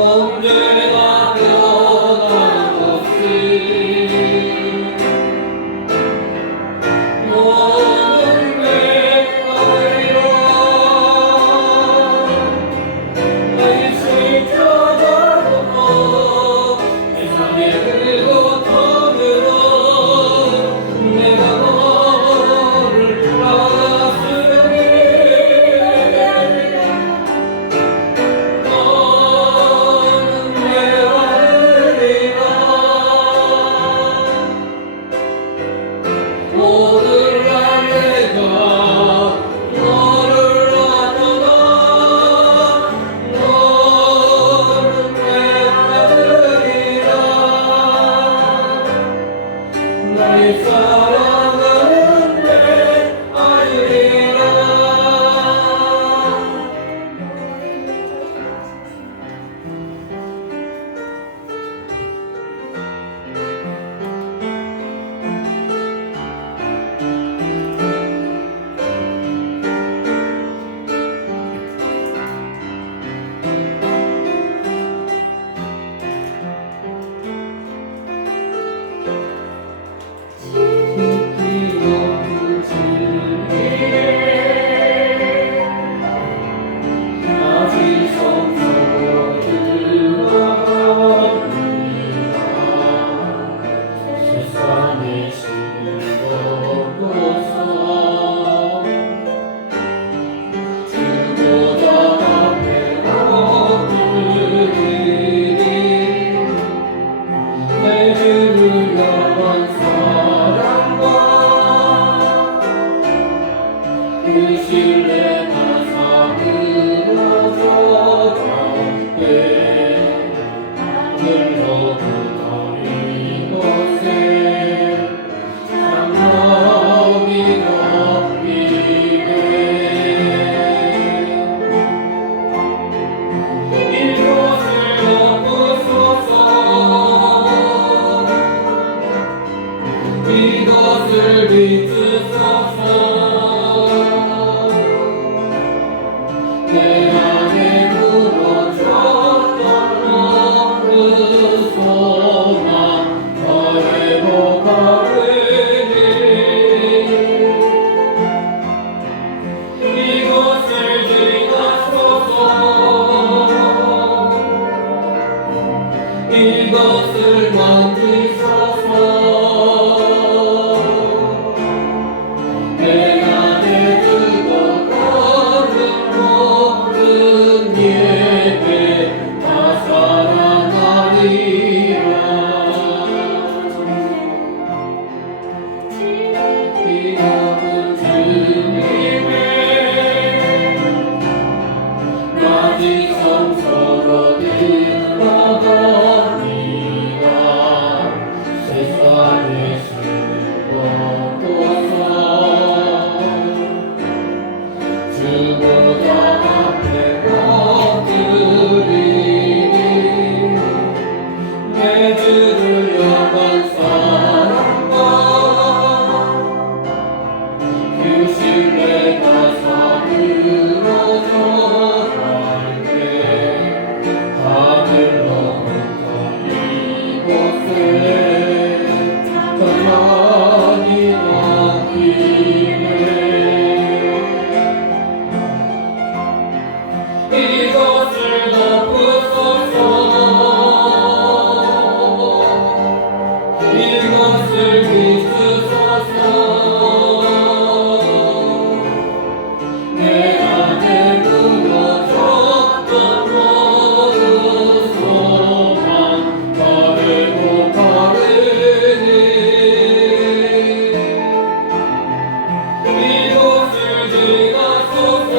언제나 변함없이 너는 내 아이라 의심 찾아도 세상의 그곳함으로 내가 너를 알았으니 오늘날 내가 너를 알아라 너는 내 아들이라 나의 사랑은 내 아들이라 그 신뢰가 사그러져 갈 때 하늘로부터 이곳에 장막이 덮이네 이곳을 덮으소서 이것을 비추소서 내 안에 묻어졌던 그 소망 더 회복하리니 이곳을 지나소서 이것을 만지소서 내 안에 죽어가는 모든 예배 다 살아나리라 이 남은 주님의 낮이 성소로 들어가니라 세상의 수고 주보다 앞에 엎드리니 내 주를 향한 사랑과 그 신뢰가 사그러져 갈 때 하늘로부터 이곳에 장막이 덮이네 이것을 덮으소서 이것을 비추소서 내 안에 묻어졌던 모든 소망 다 회복하리니 이곳을 지나소서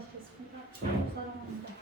기도하시겠습니다. 사랑합니다.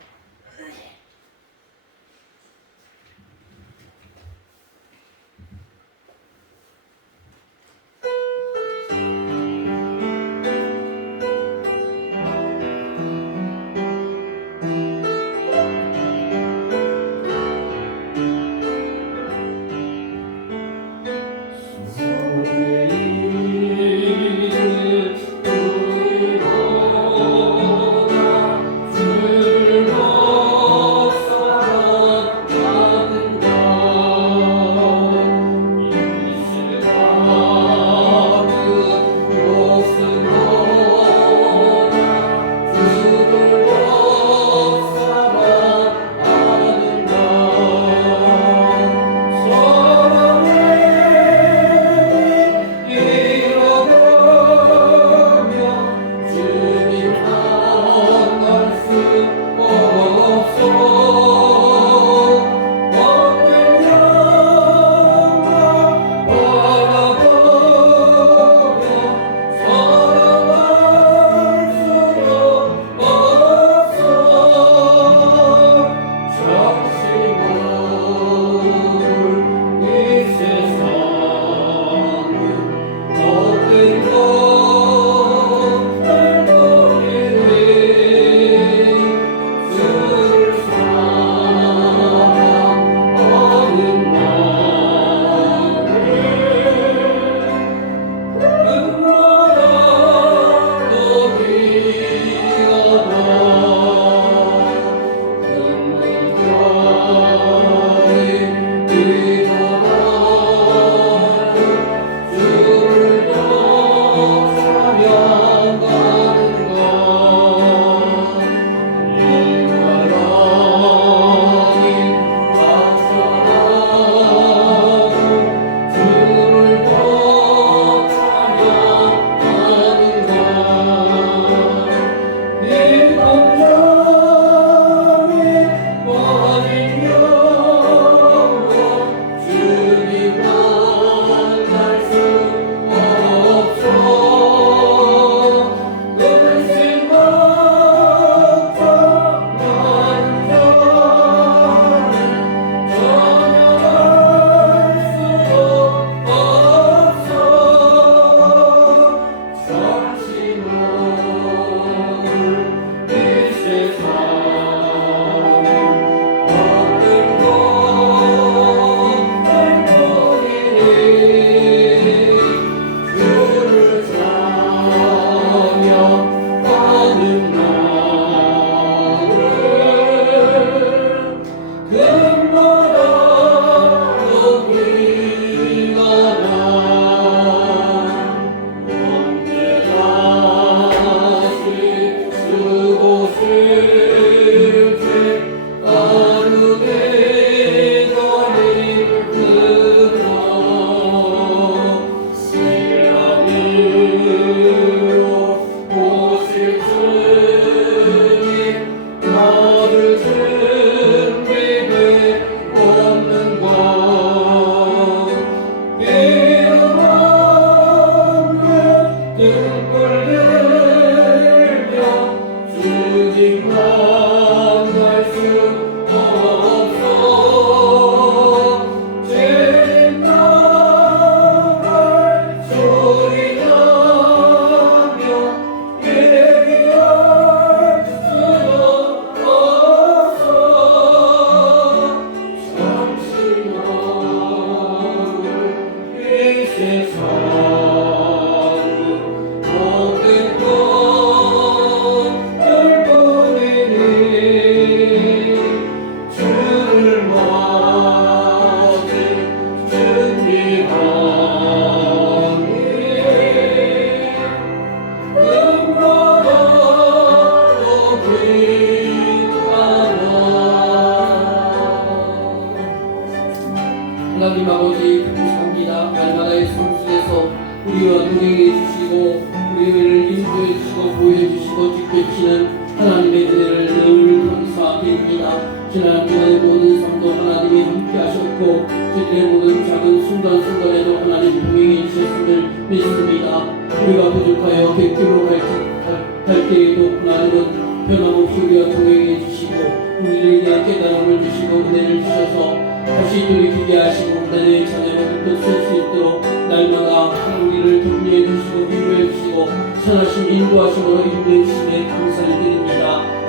하나님 아버지 감사합니다. 날마다의 삶 속에서 우리와 동행해 주시고 우리를 인도해 주시고 보호해 주시고 지켜주시는 하나님의 은혜를 늘 감사드립니다. 지난 동안의 모든 삶도 하나님이 함께 하셨고 저희의 모든 작은 순간순간에도 하나님 동행해 주셨음을 믿습니다. 우리가 부족하여 100km 갈 때에도 하나님은 변함없이 우리와 동행해 주시고 우리에게 깨달음을 주시고 은혜를 주셔서 다시 돌이키게 하시고 나의 자녀를 또 쓸 수 있도록 날마다 우리를 격려해 주시고 위로해 주시고 선하신 인도하심으로 인도해 주심에 감사를 드립니다.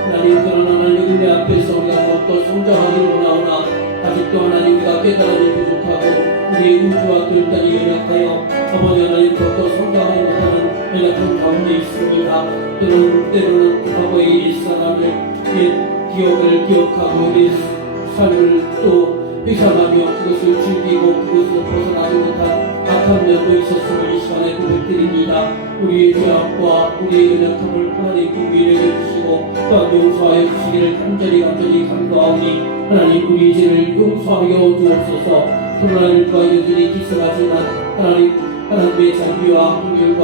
하나님, 그러나 하나님 은혜 앞에서 우리가 또 성장하기를 원하오나 아직도 하나님 우리가 깨달음이 부족하고 우리의 우주와 결단이 연약하여 아버지 하나님 더 성장하지 못하는 연약한 가운데 있습니다. 때로는 과거의 일상을 옛 기억을 기억하고 옛 삶을 또 회상하며 그것을 즐기고 그것을 벗어나지 못한 악한 면도 있었음을 이 시간에 고백드립니다. 우리의 죄악과 우리의 연약함을 하나님 구비해 주시고 또한 용서하여 주시기를 간절히 간구하오니 하나님 우리 죄를 용서하여 주옵소서. 하나님과 여전히 기승하지만 하나님의 자비와 긍휼과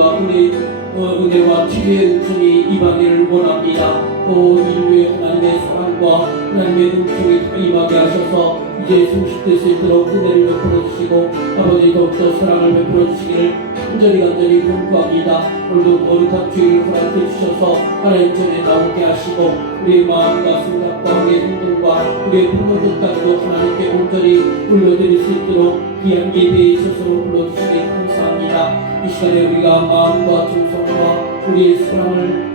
은혜와 치유의 은총이 임하기를 원합니다. 또 인류의 하나님의 사랑과 하나님의 은총이 임하게 하셔서 이제 숨쉴 수 있도록 은혜를 베풀어 주시고 아버지 더욱더 사랑을 베풀어 주시기를 간절히 간구합니다. 오늘도 거룩한 주의를 허락해 주셔서 하나님 전에 나오게 하시고 우리의 마음과 생각과 우리의 행동과 우리의 분노들까지도 하나님께 온전히 올려드릴 수 있도록 귀한 예배의 스스로 불러주시기 감사합니다. 이 시간에 우리가 마음과 정성과 우리의 사랑을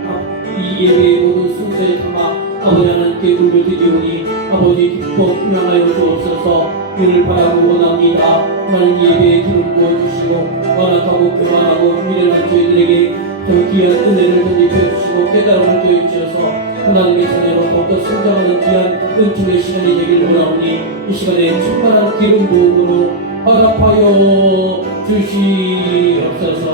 이 예배의 모든 순서에 담아 아버지 하나님께 올려드리오니 아버지 기뻐 분양하여 주옵소서. 은을 바라고 원합니다. 하나님 예배에 기름 부어주시고 완악하고 교만하고 미련한 저희들에게 더 귀한 은혜를 덧입혀 주시고 깨달음을 더해 주셔서 하나님의 자녀로 더욱더 성장하는 귀한 은총의 시간이 되길 원하오니 이 시간에 충만한 기름 부음으로 허락하여 주시옵소서.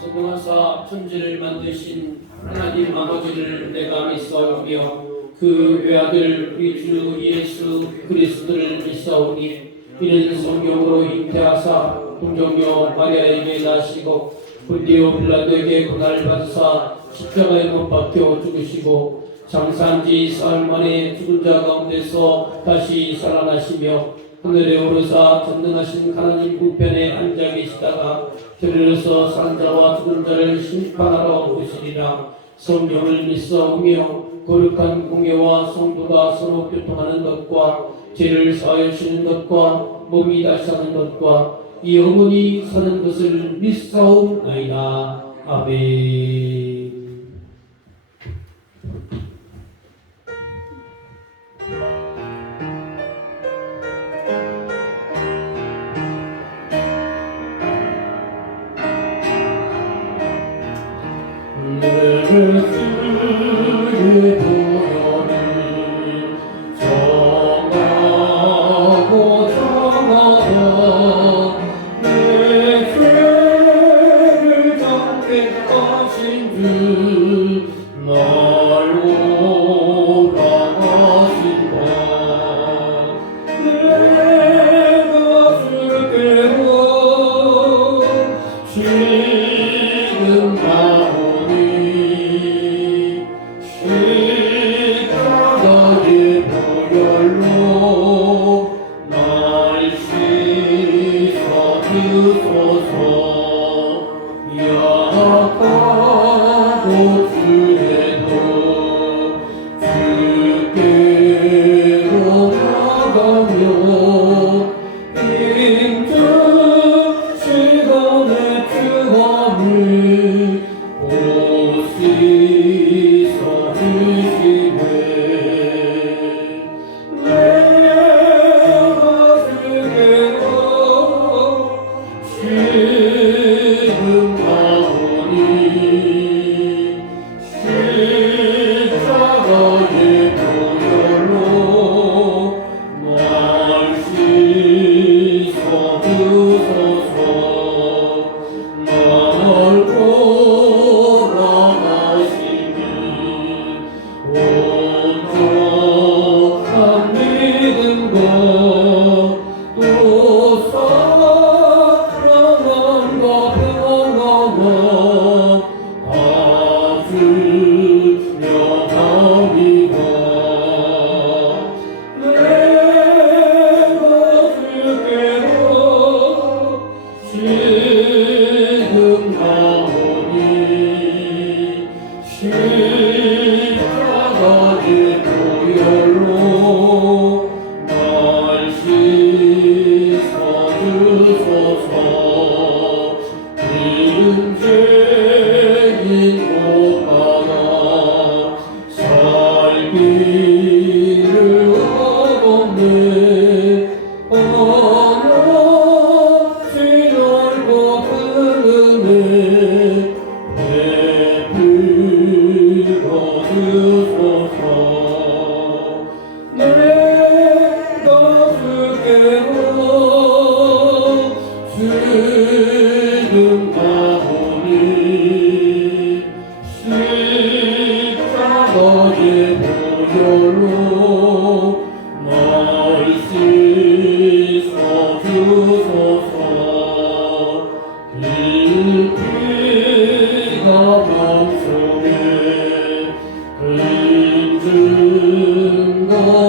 전능하사 천지를 만드신 하나님 아버지를 내가 믿사오며 그 외아들 우리 주 예수 그리스도를 믿사오니 이는 성령으로 잉태하사 동정녀 마리아에게 나시고 본디오 빌라도에게 고난을 받으사 십자가에 못 박혀 죽으시고 장사한지 사흘 만에 죽은 자 가운데서 다시 살아나시며 하늘에 오르사 전능하신 하나님 우편에 앉아 계시다가 들으셔서 산 자와 죽은 자를 심판하러 오시리라. 성령을 믿사오며 거룩한 공예와 성도가 서로 교통하는 것과 죄를 사하여 주시는 것과 몸이 다시 사는 것과 영원히 사는 것을 믿사옵나이다. 아멘. 주의 보혈을 정하고 정하여 내 죄를 담게 하신 주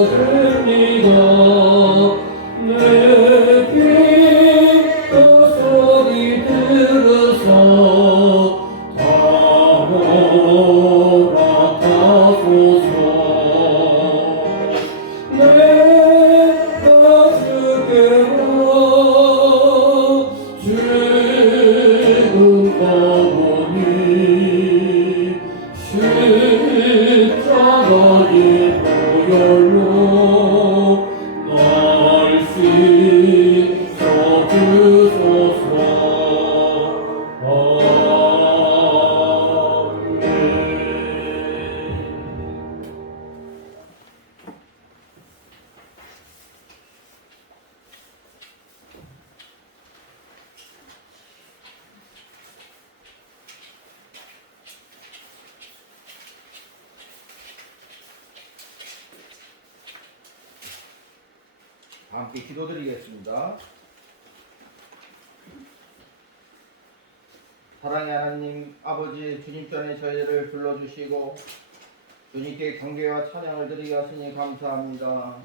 들리다 내 귀도 소리 들으사 다허락하소서 내가 주께로 죽은 가보니 십자가의 보혈로 날 씻어주소서. 아멘. 함께 기도드리겠습니다. 사랑의 하나님 아버지, 주님 전에 저희를 불러주시고 주님께 경배와 찬양을 드리게 하시니 감사합니다.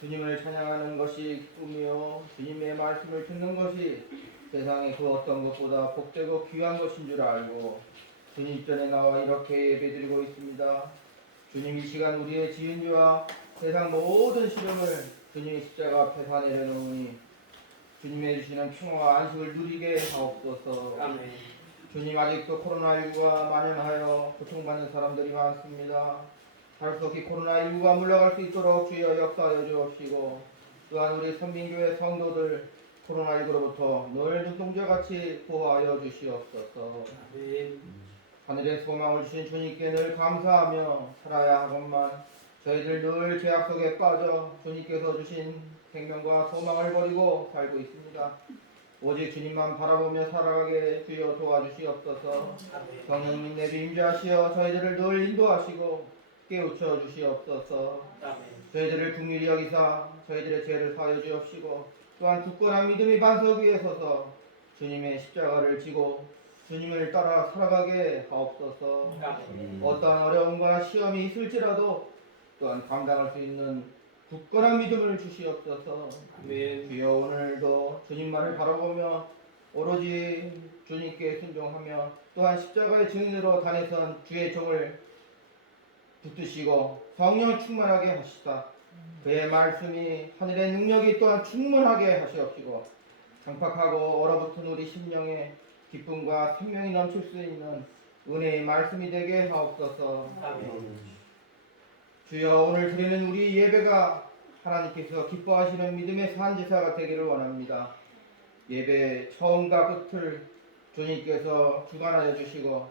주님을 찬양하는 것이 꿈이요 주님의 말씀을 듣는 것이 세상의 그 어떤 것보다 복되고 귀한 것인 줄 알고 주님 전에 나와 이렇게 예배드리고 있습니다. 주님 이 시간 우리의 지은 죄와 세상 모든 시련을 주님의 십자가 앞에 다 내려놓으니 주님의 주시는 평화와 안식을 누리게 하옵소서. 아멘. 주님 아직도 코로나19가 만연하여 고통받는 사람들이 많습니다. 할 수 없이 코로나19가 물러갈 수 있도록 주여 역사하여 주옵시고 또한 우리 선민교회 성도들 코로나19로부터 늘 눈동자같이 보호하여 주시옵소서. 아멘. 하늘의 소망을 주신 주님께 늘 감사하며 살아야 하건만 저희들 늘 죄악 속에 빠져 주님께서 주신 생명과 소망을 버리고 살고 있습니다. 오직 주님만 바라보며 살아가게 주여 도와주시옵소서. 성령님 내주 임재하시어 저희들을 늘 인도하시고 깨우쳐 주시옵소서. 저희들을 긍휼히 여기사 저희들의 죄를 사하여 주옵시고 또한 굳건한 믿음이 반석 위에 서서 주님의 십자가를 지고 주님을 따라 살아가게 하옵소서. 어떠한 어려움과 시험이 있을지라도 또한 감당할 수 있는 굳건한 믿음을 주시옵소서. 주여 오늘도 주님만을 바라보며 오로지 주님께 순종하며 또한 십자가의 증인으로 단에선 주의 종을 붙드시고 성령 충만하게 하시다. 그의 말씀이 하늘의 능력이 또한 충만하게 하시옵시고 강팍하고 얼어붙은 우리 심령에 기쁨과 생명이 넘칠 수 있는 은혜의 말씀이 되게 하옵소서. 주여 오늘 드리는 우리 예배가 하나님께서 기뻐하시는 믿음의 산지사가 되기를 원합니다. 예배 처음과 끝을 주님께서 주관하여 주시고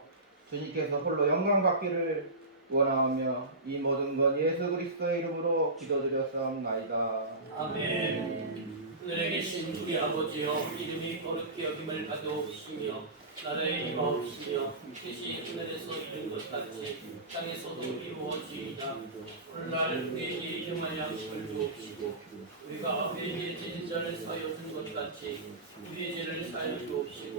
주님께서 홀로 영광 받기를 원하오며 이 모든 것 예수 그리스도의 이름으로 기도드렸사옵나이다. 아멘. 하늘에 계신 우리 아버지여, 이름이 거룩히 여김을 받아옵시며 나라의 임하옵시며 뜻이 하늘에서 이룬 것 같이 땅에서도 이루어지이다. 오늘날 우리에게 일용할 양식을 주옵시고 우리가 우리에게 지은 자를 사하여 준 것 같이 우리의 죄를 사하여 주옵시고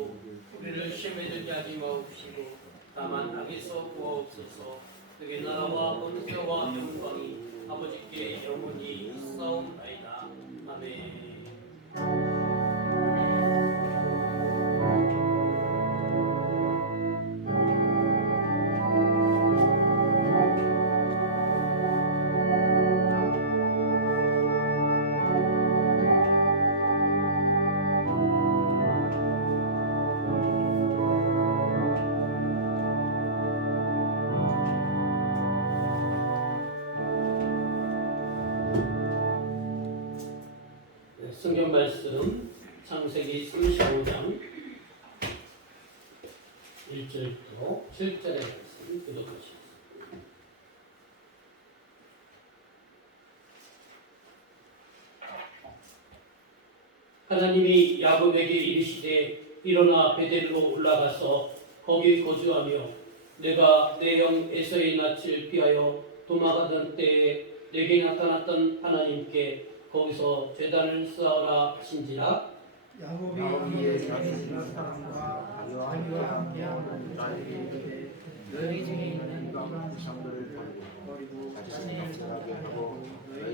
우리를 시험에 들게 하지 마옵시고 다만 악에서 구하옵소서. 그게 나라와 권세와 영광이 아버지께 영원히 있사옵나이다. 아멘. 성경 말씀 창세기 35장 1절부터 7절의 말씀 읽어보시겠습니다. 하나님이 야곱에게 이르시되 일어나 베델로 올라가서 거기 거주하며 내가 내 형 에서의 낯을 피하여 도망하던 때에 내게 나타났던 하나님께 거기서 제단을 쌓으라 하신지라. 야곱이 자신의 사람과 요한과 함께하는 자에게 이르되 너희 중에 있는 이방 우상들을 버리고 자신을 사랑하게 하고 너희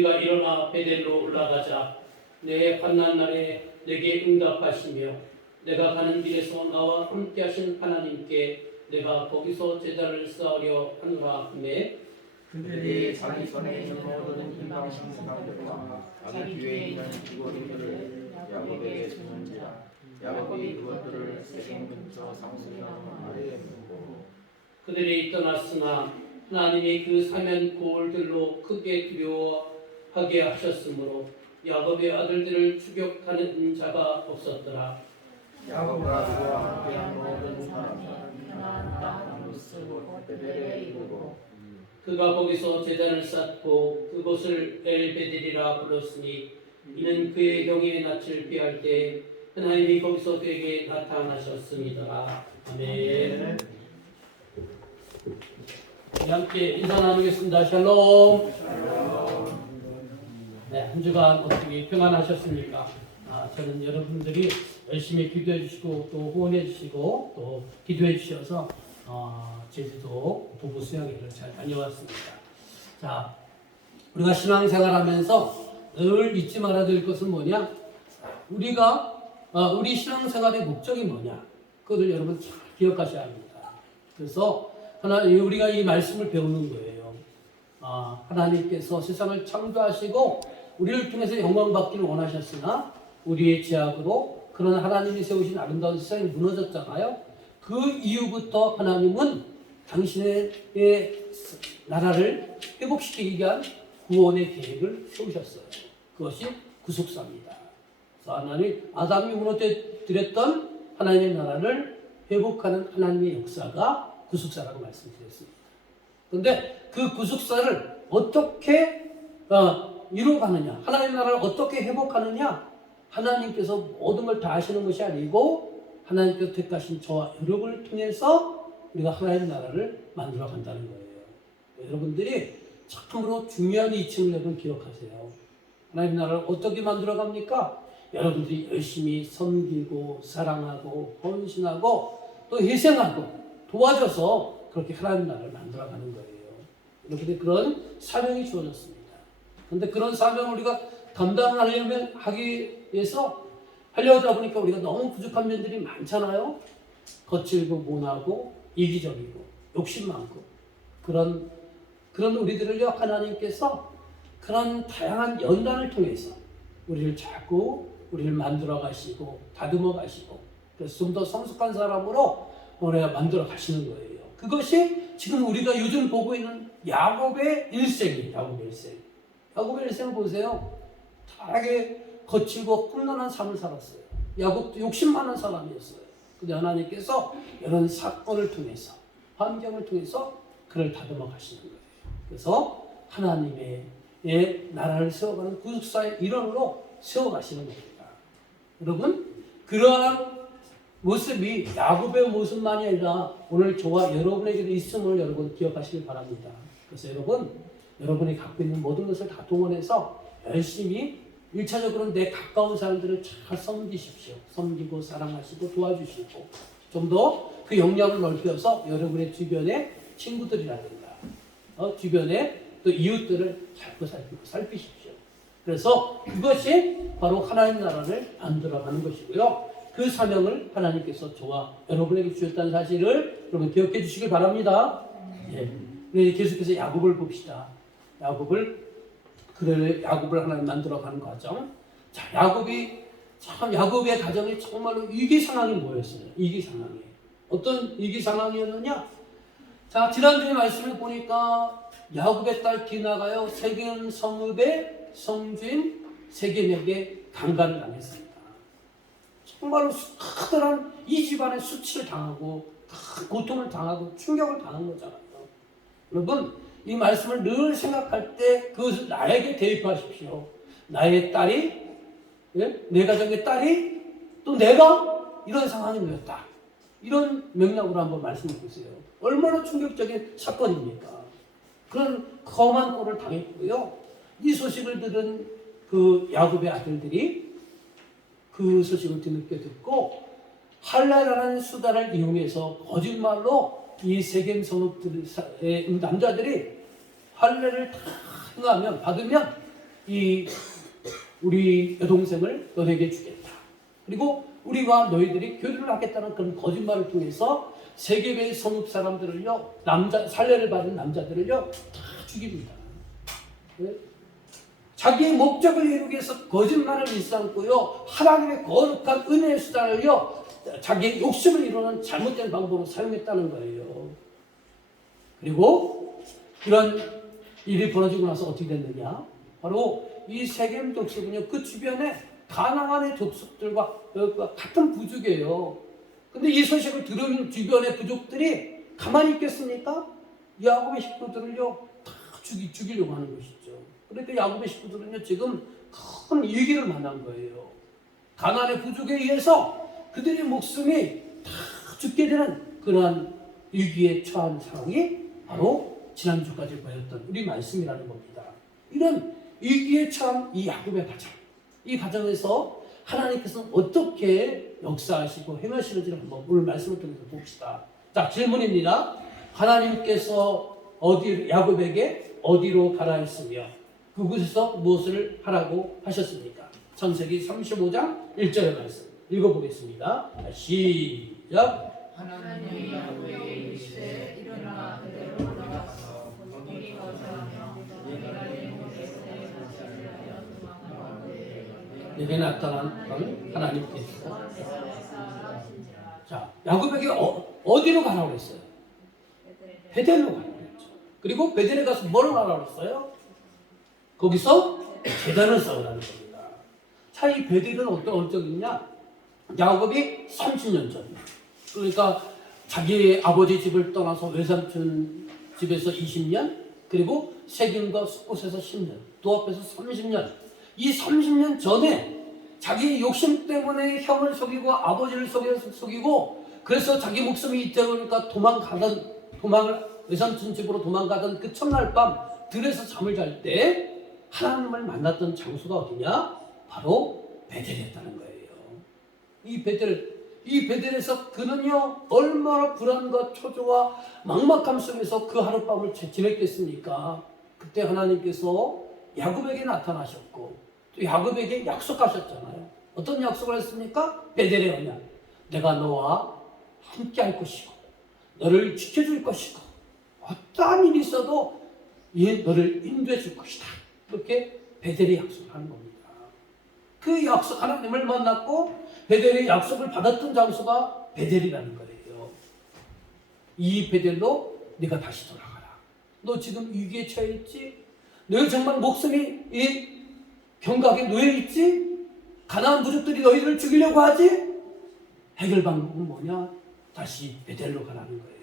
우리가 일어나 베델로 올라가자. 내 환난 날에 내게 응답하시며 내가 가는 길에서 나와 함께 하신 하나님께 내가 거기서 제단을 쌓으려 하노라 하매 그들이 자기 손에 있는 모든 희망 상상들과 자기 뒤에 있는 귀고리들을 야곱에게 주는지라. 야곱이 그것들을 세겜 근처 상수령 아래에 묻고 그들이 떠났으나 하나님이 그 사면 고을들로 크게 두려워하게 하셨으므로 야곱의 아들들을 추격하는 자가 없었더라. 야곱과 그와 함께한 모든 사람은 루스 곧 베델에 이르고 그가 거기서 제단을 쌓고 그곳을 엘베델이라 불렀으니 이는 그의 형의 낯을 피할 때 하나님이 거기서 그에게 나타나셨습니다. 아멘. 함께 인사 나누겠습니다. 샬롬. 네, 한 주간 어떻게 평안하셨습니까? 저는 여러분들이 열심히 기도해 주시고 또 후원해 주시고 또 기도해 주셔서 제주도 부부 수양회를 잘 다녀왔습니다. 자, 우리가 신앙생활하면서 늘 잊지 말아야 될 것은 뭐냐? 우리 신앙생활의 목적이 뭐냐? 그것을 여러분 잘 기억하셔야 합니다. 그래서 우리가 이 말씀을 배우는 거예요. 하나님께서 세상을 창조하시고 우리를 통해서 영광 받기를 원하셨으나 우리의 죄악으로 그런 하나님이 세우신 아름다운 세상이 무너졌잖아요. 그 이후부터 하나님은 당신의 나라를 회복시키기 위한 구원의 계획을 세우셨어요. 그것이 구속사입니다. 그래서 하나님 아담이 무너뜨렸던 하나님의 나라를 회복하는 하나님의 역사가 구속사라고 말씀드렸습니다. 그런데 그 구속사를 어떻게 이루어가느냐, 하나님의 나라를 어떻게 회복하느냐, 하나님께서 모든 걸 다 하시는 것이 아니고 하나님께서 택하신 저와 여러분을 통해서 우리가 하나님의 나라를 만들어 간다는 거예요. 여러분들이 참으로 중요한 이치를 여러분 기억하세요. 하나님의 나라를 어떻게 만들어 갑니까? 여러분들이 열심히 섬기고 사랑하고 헌신하고 또 희생하고 도와줘서 그렇게 하나님의 나라를 만들어 가는 거예요. 여러분들이 그런 사명이 주어졌습니다. 그런데 그런 사명을 우리가 감당하려면 하기 위해서 하려다 보니까 우리가 너무 부족한 면들이 많잖아요. 거칠고 모나고 이기적이고 욕심 많고 그런 우리들을요 하나님께서 그런 다양한 연단을 통해서 우리를 만들어 가시고 다듬어 가시고 그래서 좀 더 성숙한 사람으로 우리가 만들어 가시는 거예요. 그것이 지금 우리가 요즘 보고 있는 야곱의 일생이에요. 야곱의 일생을 보세요. 다하게 거칠고 험난한 삶을 살았어요. 야곱도 욕심 많은 사람이었어요. 근데 하나님께서 이런 사건을 통해서 환경을 통해서 그를 다듬어 가시는 거예요. 그래서 하나님의 나라를 세워가는 구속사의 일원으로 세워가시는 겁니다. 여러분 그러한 모습이 야곱의 모습만이 아니라 오늘 저와 여러분에게도 있음을 여러분 기억하시길 바랍니다. 그래서 여러분이 갖고 있는 모든 것을 다 동원해서 열심히 1차적으로 내 가까운 사람들을 잘 섬기십시오. 섬기고 사랑하시고 도와주시고 좀 더 그 영역을 넓혀서 여러분의 주변의 친구들이라든가 주변의 또 이웃들을 잘 살피십시오. 그래서 그것이 바로 하나님 나라를 만들어가는 것이고요. 그 사명을 하나님께서 저와 여러분에게 주셨다는 사실을 여러분 기억해 주시길 바랍니다. 예. 우리 계속해서 야곱을 봅시다. 야곱을 하나님 만들어가는 과정. 자, 야곱의 가정이 정말로 위기 상황이 뭐였어요? 위기 상황이. 어떤 위기 상황이었느냐? 자, 지난주에 말씀을 보니까 야곱의 딸 디나가요, 세겜 성읍의 성주인 세겜에게 강간을 당했습니다. 정말로 커다란 이 집안의 수치를 당하고 고통을 당하고 충격을 당한 거잖아요. 여러분 이 말씀을 늘 생각할 때 그것을 나에게 대입하십시오. 나의 딸이 내 가정의 딸이 또 내가 이런 상황이 되었다. 이런 맥락으로 한번 말씀해 보세요. 얼마나 충격적인 사건입니까? 그런 험한 꼴을 당했고요. 이 소식을 들은 그 야곱의 아들들이 그 소식을 뒤늦게 듣고 할례라는 수단을 이용해서 거짓말로 이 세겜 성읍들의 남자들이 할례를 다 받으면 이 우리 여동생을 너에게 주겠다. 그리고 우리와 너희들이 교류를 하겠다는 그런 거짓말을 통해서 세계의 성읍 사람들을요, 살례를 받은 남자들을요 다 죽입니다. 네? 자기의 목적을 이루기 위해서 거짓말을 일삼고요, 하나님의 거룩한 은혜의 수단을요 자기의 욕심을 이루는 잘못된 방법으로 사용했다는 거예요. 그리고 이런 일이 벌어지고 나서 어떻게 됐느냐? 바로 이 세겜 족속은요, 그 주변에 가나안의 족속들과 같은 부족이에요. 근데 이 소식을 들은 주변의 부족들이 가만히 있겠습니까? 야곱의 식구들을요 다 죽이려고 하는 것이죠. 그러니까 야곱의 식구들은요 지금 큰 위기를 만난 거예요. 가나안의 부족에 의해서 그들의 목숨이 다 죽게 되는 그러한 위기에 처한 상황이 바로 지난주까지 보였던 우리 말씀이라는 겁니다. 이런 위기에 처한 이 야곱의 가정, 이 가정에서 하나님께서 어떻게 역사하시고 행하시는지를 한번 오늘 말씀을 통해서 봅시다. 자, 질문입니다. 하나님께서 야곱에게 어디로 가라 했으며 그곳에서 무엇을 하라고 하셨습니까? 창세기 35장 1절의 말씀 읽어보겠습니다. 시작. 하나님이 야곱에게 이르시되 일어나 그대로 올라가서 거기 거주하며 내가 내 목에서 내 자식을 하여 도망하고 내게 나타난 하나님께서 자, 야곱에게 어디로 가라고 했어요? 베델로 가라고 했죠. 그리고 베델에 가서 뭐를 하라고 했어요? 거기서 제단을 쌓으라는 겁니다. 자, 이 베델은 어떤 적이냐? 야곱이 30년 전, 그러니까 자기 아버지 집을 떠나서 외삼촌 집에서 20년, 그리고 세겜과 숫곳에서 10년, 또 앞에서 30년, 이 30년 전에 자기 욕심 때문에 형을 속이고 아버지를 속이고 그래서 자기 목숨이 이태우니까 도망을 외삼촌 집으로 도망가던 그 첫날 밤 들에서 잠을 잘 때 하나님을 만났던 장소가 어디냐? 바로 베델이었다는 거예요. 이 베델에서 그는요 얼마나 불안과 초조와 막막함 속에서 그 하룻밤을 지냈겠습니까? 그때 하나님께서 야곱에게 나타나셨고 또 야곱에게 약속하셨잖아요. 어떤 약속을 했습니까? 베델의 언약, 내가 너와 함께 할 것이고 너를 지켜줄 것이고 어떠한 일이 있어도 너를 인도해 줄 것이다. 그렇게 베델의 약속을 하는 겁니다. 그 약속, 하나님을 만났고 베델의 약속을 받았던 장소가 베델이라는 거예요. 이 베델로 네가 다시 돌아가라. 너 지금 위기에 처해 있지? 너 정말 목숨이 이 경각에 놓여 있지? 가나안 부족들이 너희들을 죽이려고 하지? 해결 방법은 뭐냐? 다시 베델로 가라는 거예요.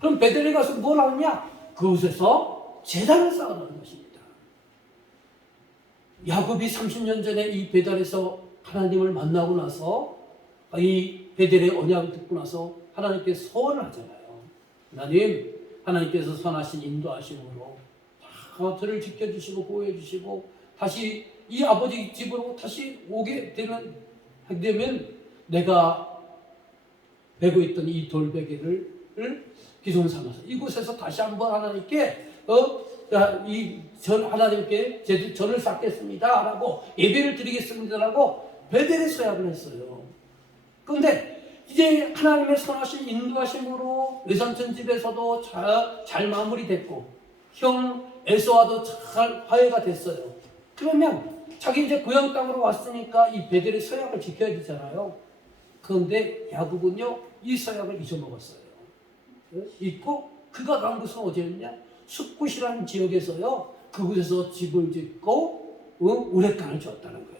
그럼 베델에 가서 뭘 하느냐? 그곳에서 제단을 쌓으라는 것입니다. 야곱이 30년 전에 이 베델에서 하나님을 만나고 나서 이 베델의 언약을 듣고 나서 하나님께 소원을 하잖아요. 하나님께서 선하신 인도하심으로 다 저를 지켜주시고 보호해주시고 다시 이 아버지 집으로 다시 오게 되면 내가 베고 있던 이 돌베개를 기존 삼아서 이곳에서 다시 한번 하나님께 하나님께 전을 쌓겠습니다 라고 예배를 드리겠습니다 라고 베델에 서약을 했어요. 그런데 이제 하나님의 선하신 인도하심으로 외삼촌 집에서도 잘 마무리됐고 형 에서와도 잘 화해가 됐어요. 그러면 자기 이제 고향 땅으로 왔으니까 이 베델의 서약을 지켜야 되잖아요. 그런데 야곱은요 이 서약을 잊어먹었어요. 잊고 그가 간 곳은 어디였냐? 숫곳이라는 지역에서요 그곳에서 집을 짓고 우레칸을 주었다는 거예요.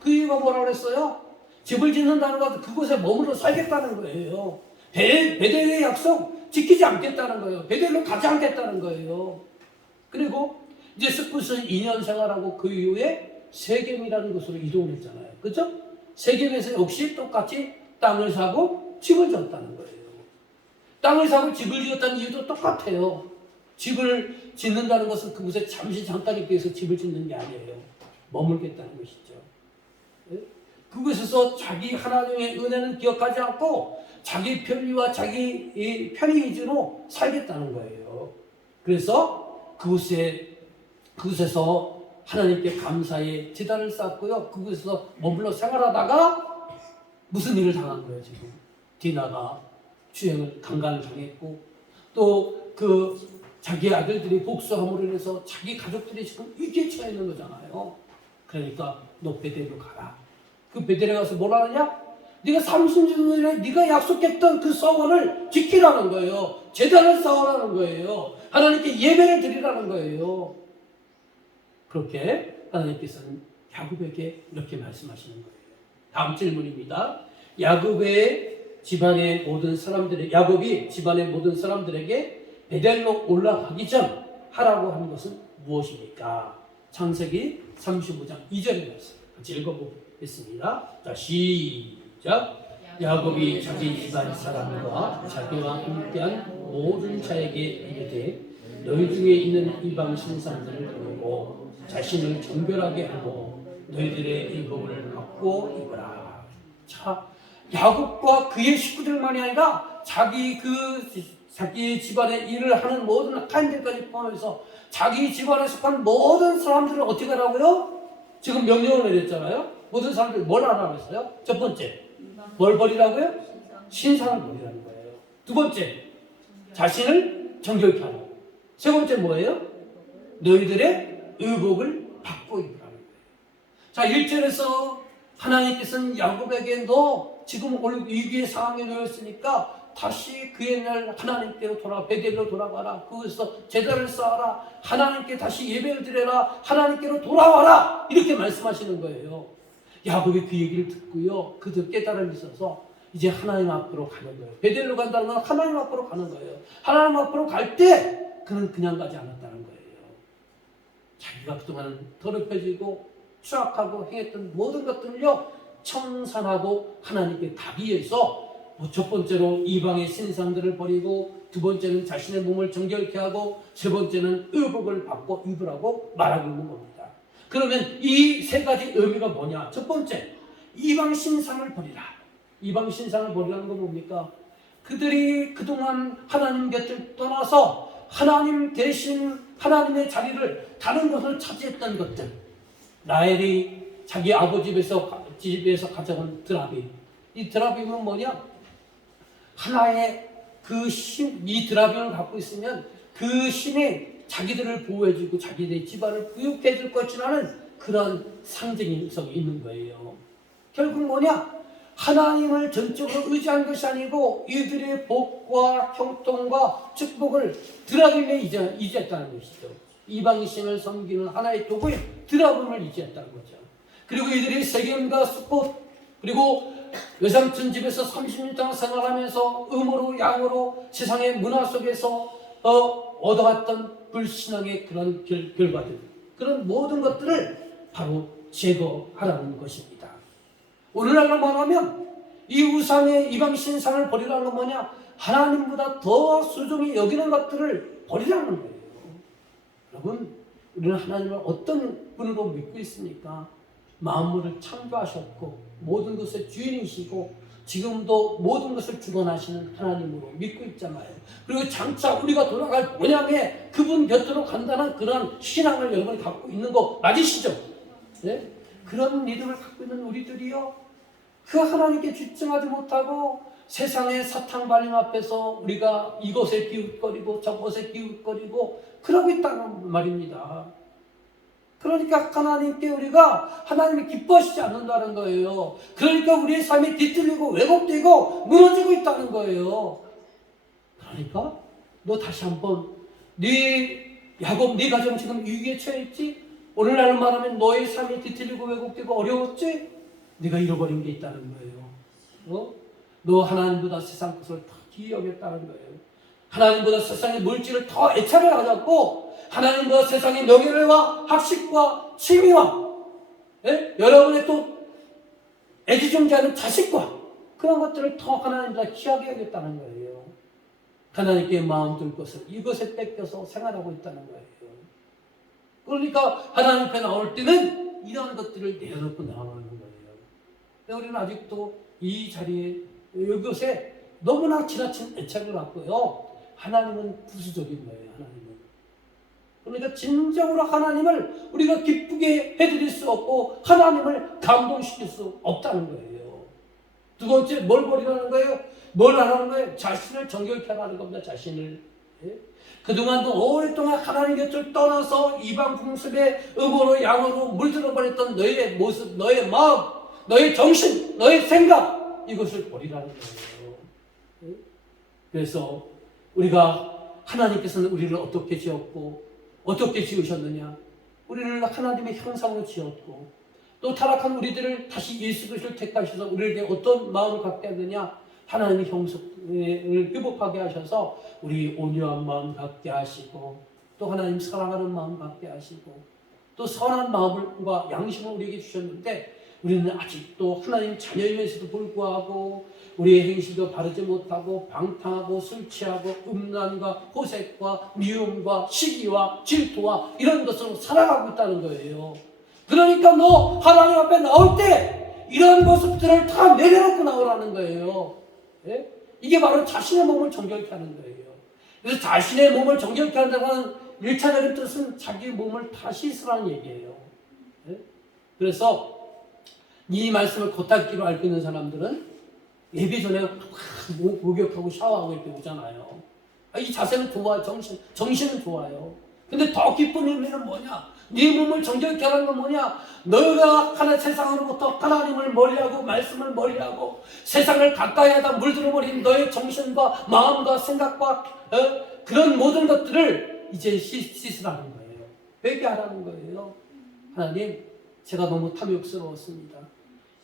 그 이유가 뭐라고 그랬어요? 집을 짓는다는 것은 그곳에 머물러 살겠다는 거예요. 베델의 약속 지키지 않겠다는 거예요. 베델로 가지 않겠다는 거예요. 그리고 이제 숫곳은 2년 생활하고 그 이후에 세겜이라는 곳으로 이동했잖아요. 그렇죠? 세겜에서 역시 똑같이 땅을 사고 집을 지었다는 거예요. 땅을 사고 집을 지었다는 이유도 똑같아요. 집을 짓는다는 것은 그곳에 잠깐 있기 위해서 집을 짓는 게 아니에요. 머물겠다는 것이죠. 그곳에서 자기 하나님의 은혜는 기억하지 않고 자기 편리와 자기 편의 위주로 살겠다는 거예요. 그래서 그곳에서 하나님께 감사의 제단을 쌓고요. 그곳에서 머물러 생활하다가 무슨 일을 당한 거예요, 지금? 디나가 추행을 강간을 당했고 또 그 자기 아들들이 복수함으로 인해서 자기 가족들이 지금 위기에 처해 있는 거잖아요. 그러니까 너 베델로 가라. 그 베델에 가서 뭘 하느냐? 네가 30년 전에 네가 약속했던 그 서원을 지키라는 거예요. 제단을 쌓으라는 거예요. 하나님께 예배를 드리라는 거예요. 그렇게 하나님께서는 야곱에게 이렇게 말씀하시는 거예요. 다음 질문입니다. 야곱이 집안의 모든 사람들에게 베델로 올라가기 전 하라고 하는 것은 무엇입니까? 창세기 35장 2절의 말씀 같이 읽어보겠습니다. 자, 시작. 야곱이 자기 집안 사람과 자기와 함께한 모든 자에게 이르되 너희 중에 있는 이방 신상들을 버리고 자신을 정결하게 하고 너희들의 일복을 받고 입으라. 자, 야곱과 그의 식구들만이 아니라 자기 집안의 일을 하는 모든 하인들까지 포함해서 자기 집안에 속한 모든 사람들을 어떻게 하라고요? 지금 명령을 내렸잖아요. 모든 사람들 뭘 하라고 했어요? 첫 번째, 뭘 버리라고요? 신상을 버리라는 거예요. 두 번째, 자신을 정결케 하라고. 세 번째 뭐예요? 너희들의 의복을 받고 입으라는 거예요. 자, 1절에서 하나님께서는 야곱에게 너 지금 위기의 상황에 놓였으니까 다시 그의 날 하나님께로 베델로 돌아가라. 그곳에서 제단을 쌓아라. 하나님께 다시 예배를 드려라. 하나님께로 돌아와라. 이렇게 말씀하시는 거예요. 야곱이 그 얘기를 듣고요. 그 깨달음이 있어서 이제 하나님 앞으로 가는 거예요. 베델로 간다는 건 하나님 앞으로 가는 거예요. 하나님 앞으로 갈 때 그는 그냥 가지 않았다는 거예요. 자기가 그동안 더럽혀지고 추악하고 행했던 모든 것들을요 청산하고 하나님께 가기 위해서 첫 번째로 이방의 신상들을 버리고 두 번째는 자신의 몸을 정결케 하고 세 번째는 의복을 받고 입으라고 말하고 있는 겁니다. 그러면 이 세 가지 의미가 뭐냐? 첫 번째, 이방 신상을 버리라. 이방 신상을 버리라는 건 뭡니까? 그들이 그동안 하나님 곁을 떠나서 하나님 대신 하나님의 자리를 다른 것을 차지했던 것들. 라헬이 자기 아버지 집에서 가져온 드라빔. 이 드라빔은 뭐냐? 하나의 그 신, 이 드라빔을 갖고 있으면 그 신이 자기들을 보호해주고 자기들의 집안을 부육해줄 것이라는 그런 상징성이 있는 거예요. 결국 뭐냐? 하나님을 전적으로 의지한 것이 아니고 이들의 복과 형통과 축복을 드라빔에 의지했다는 것이죠. 이방의 신을 섬기는 하나의 도구에 드라빔을 의지했다는 거죠. 그리고 이들이 세겜과 스콧 그리고 외삼촌 집에서 30년 동안 생활하면서 음으로 양으로 세상의 문화 속에서 얻어갔던 불신앙의 그런 결과들, 그런 모든 것들을 바로 제거하라는 것입니다. 오늘날로 말하면 이 우상의 이방 신상을 버리라는 건 뭐냐? 하나님보다 더 소중히 여기는 것들을 버리라는 거예요. 여러분, 우리는 하나님을 어떤 분으로 믿고 있습니까? 만물을 창조하셨고 모든 것의 주인이시고 지금도 모든 것을 주관하시는 하나님으로 믿고 있잖아요. 그리고 장차 우리가 돌아갈 본향에 그분 곁으로 간다는 그런 신앙을 여러분이 갖고 있는 거 맞으시죠? 네? 그런 믿음을 갖고 있는 우리들이요, 그 하나님께 집중하지 못하고 세상의 사탕 발림 앞에서 우리가 이것에 기웃거리고 저것에 기웃거리고 그러고 있다는 말입니다. 그러니까 하나님께 우리가 하나님이 기뻐하시지 않는다는 거예요. 그러니까 우리의 삶이 뒤틀리고 왜곡되고 무너지고 있다는 거예요. 그러니까 너 다시 한번 야곱 네 가정 지금 위기에 처했지? 오늘날 말하면 너의 삶이 뒤틀리고 왜곡되고 어려웠지? 네가 잃어버린 게 있다는 거예요. 너 하나님보다 세상 것을 더 귀히 여겼다는 거예요. 하나님보다 세상의 물질을 더 애착을 가졌고 하나님보다 세상의 명예와 학식과 취미와 여러분의 또 애지중지하는 자식과 그런 것들을 더 하나님보다 귀하게 여겼다는 거예요. 하나님께 마음 둘 것을 이것에 뺏겨서 생활하고 있다는 거예요. 그러니까 하나님 앞에 나올 때는 이런 것들을 내려놓고 나오는 거예요. 우리는 아직도 이 자리에 이것에 너무나 지나친 애착을 갖고요. 하나님은 부수적인 거예요. 하나님은. 그러니까 진정으로 하나님을 우리가 기쁘게 해드릴 수 없고 하나님을 감동시킬 수 없다는 거예요. 두 번째, 뭘 버리라는 거예요? 뭘 하라는 거예요? 자신을 정결케 하라는 겁니다. 자신을. 예? 그동안도 오랫동안 하나님 곁을 떠나서 이방 풍습의 음으로 양으로 물들어 버렸던 너의 모습, 너의 마음, 너의 정신, 너의 생각, 이것을 버리라는 거예요. 예? 그래서 우리가 하나님께서는 우리를 어떻게 지었고 어떻게 지으셨느냐? 우리를 하나님의 형상으로 지었고 또 타락한 우리들을 다시 예수 그리스도를 택하셔서 우리에게 어떤 마음을 갖게 하느냐? 하나님의 형상을 회복하게 하셔서 우리 온유한 마음 갖게 하시고 또 하나님 사랑하는 마음 갖게 하시고 또 선한 마음과 양심을 우리에게 주셨는데 우리는 아직도 하나님 자녀임에서도 불구하고 우리의 행실도 바르지 못하고 방탕하고 술 취하고 음란과 호색과 미움과 시기와 질투와 이런 것으로 살아가고 있다는 거예요. 그러니까 너 하나님 앞에 나올 때 이런 모습들을 다 내려놓고 나오라는 거예요. 예? 이게 바로 자신의 몸을 정결케 하는 거예요. 그래서 자신의 몸을 정결케 한다는 1차적인 뜻은 자기 몸을 다 씻으라는 얘기예요. 예? 그래서 이 말씀을 겉핥기로 알고 있는 사람들은 예배 전에 목욕하고 샤워하고 이렇게 오잖아요. 이 자세는 좋아요. 정신은 좋아요. 근데 더 기쁜 의미는 뭐냐? 네 몸을 정결케 하는 건 뭐냐? 너가 하나님 세상으로부터 하나님을 멀리하고 말씀을 멀리하고 세상을 가까이 하다 물들어버린 너의 정신과 마음과 생각과 그런 모든 것들을 이제 씻으라는 거예요. 회개하라는 거예요. 하나님, 제가 너무 탐욕스러웠습니다.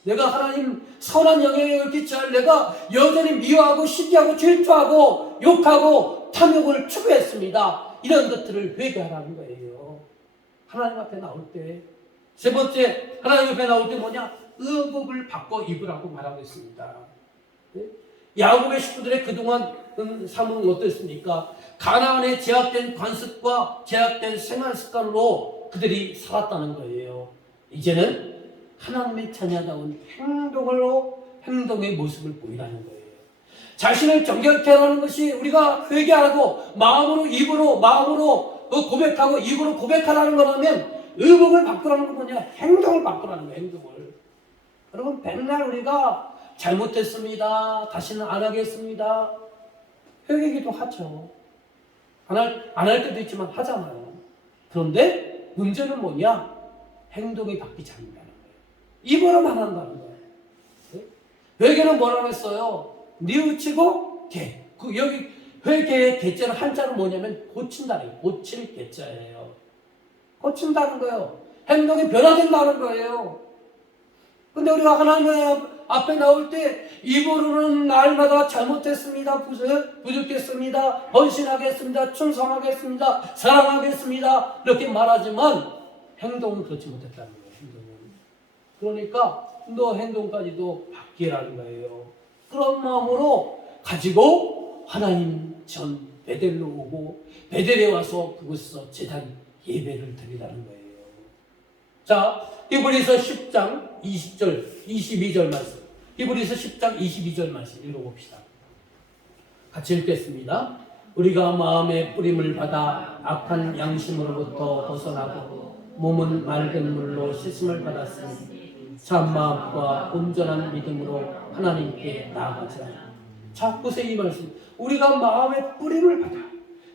내가 하나님 선한 영향력을 끼쳐야 내가 여전히 미워하고 시기하고 질투하고 욕하고 탐욕을 추구했습니다. 이런 것들을 회개하라는 거예요. 하나님 앞에 나올 때. 세 번째, 하나님 앞에 나올 때 뭐냐? 의복을 바꿔 입으라고 말하고 있습니다. 야곱의 식구들의 그동안 삶은 어땠습니까? 가나안의 제약된 관습과 제약된 생활 습관으로 그들이 살았다는 거예요. 이제는 하나님의 자녀다운 행동의 모습을 보이라는 거예요. 자신을 정결케 하라는 것이 우리가 회개하고 마음으로 고백하고 입으로 고백하라는 거라면 의복을 바꾸라는 건 뭐냐? 행동을 바꾸라는 거예요. 행동을. 여러분, 맨날 우리가 잘못했습니다. 다시는 안 하겠습니다. 회개기도 하죠. 안 할 때도 있지만 하잖아요. 그런데 문제는 뭐냐? 행동이 바뀌지 않는다는 거예요. 입으로만 한다는 거예요. 회개는 뭐라고 했어요? 뉘우치고 개. 여기 회개의 개자는 한자는 뭐냐면 고친다는 거예요. 고칠 개자예요. 고친다는 거예요. 행동이 변화된다는 거예요. 근데 우리가 하나님 앞에 나올 때 입으로는 날마다 잘못했습니다. 부족했습니다. 헌신하겠습니다. 충성하겠습니다. 사랑하겠습니다. 이렇게 말하지만 행동은 그렇지 못했다는 거예요. 그러니까 너 행동까지도 바뀌라는 거예요. 그런 마음으로 가지고 하나님 전 베델로 오고 베델에 와서 그곳에서 제단 예배를 드리라는 거예요. 자, 히브리서 10장 20절, 22절 말씀. 히브리서 10장 22절 말씀 읽어봅시다. 같이 읽겠습니다. 우리가 마음의 뿌림을 받아 악한 양심으로부터 벗어나고 몸은 맑은 물로 씻음을 받았으니 참 마음과 온전한 믿음으로 하나님께 나아가자. 자, 보세요, 이 말씀. 우리가 마음의 뿌림을 받아.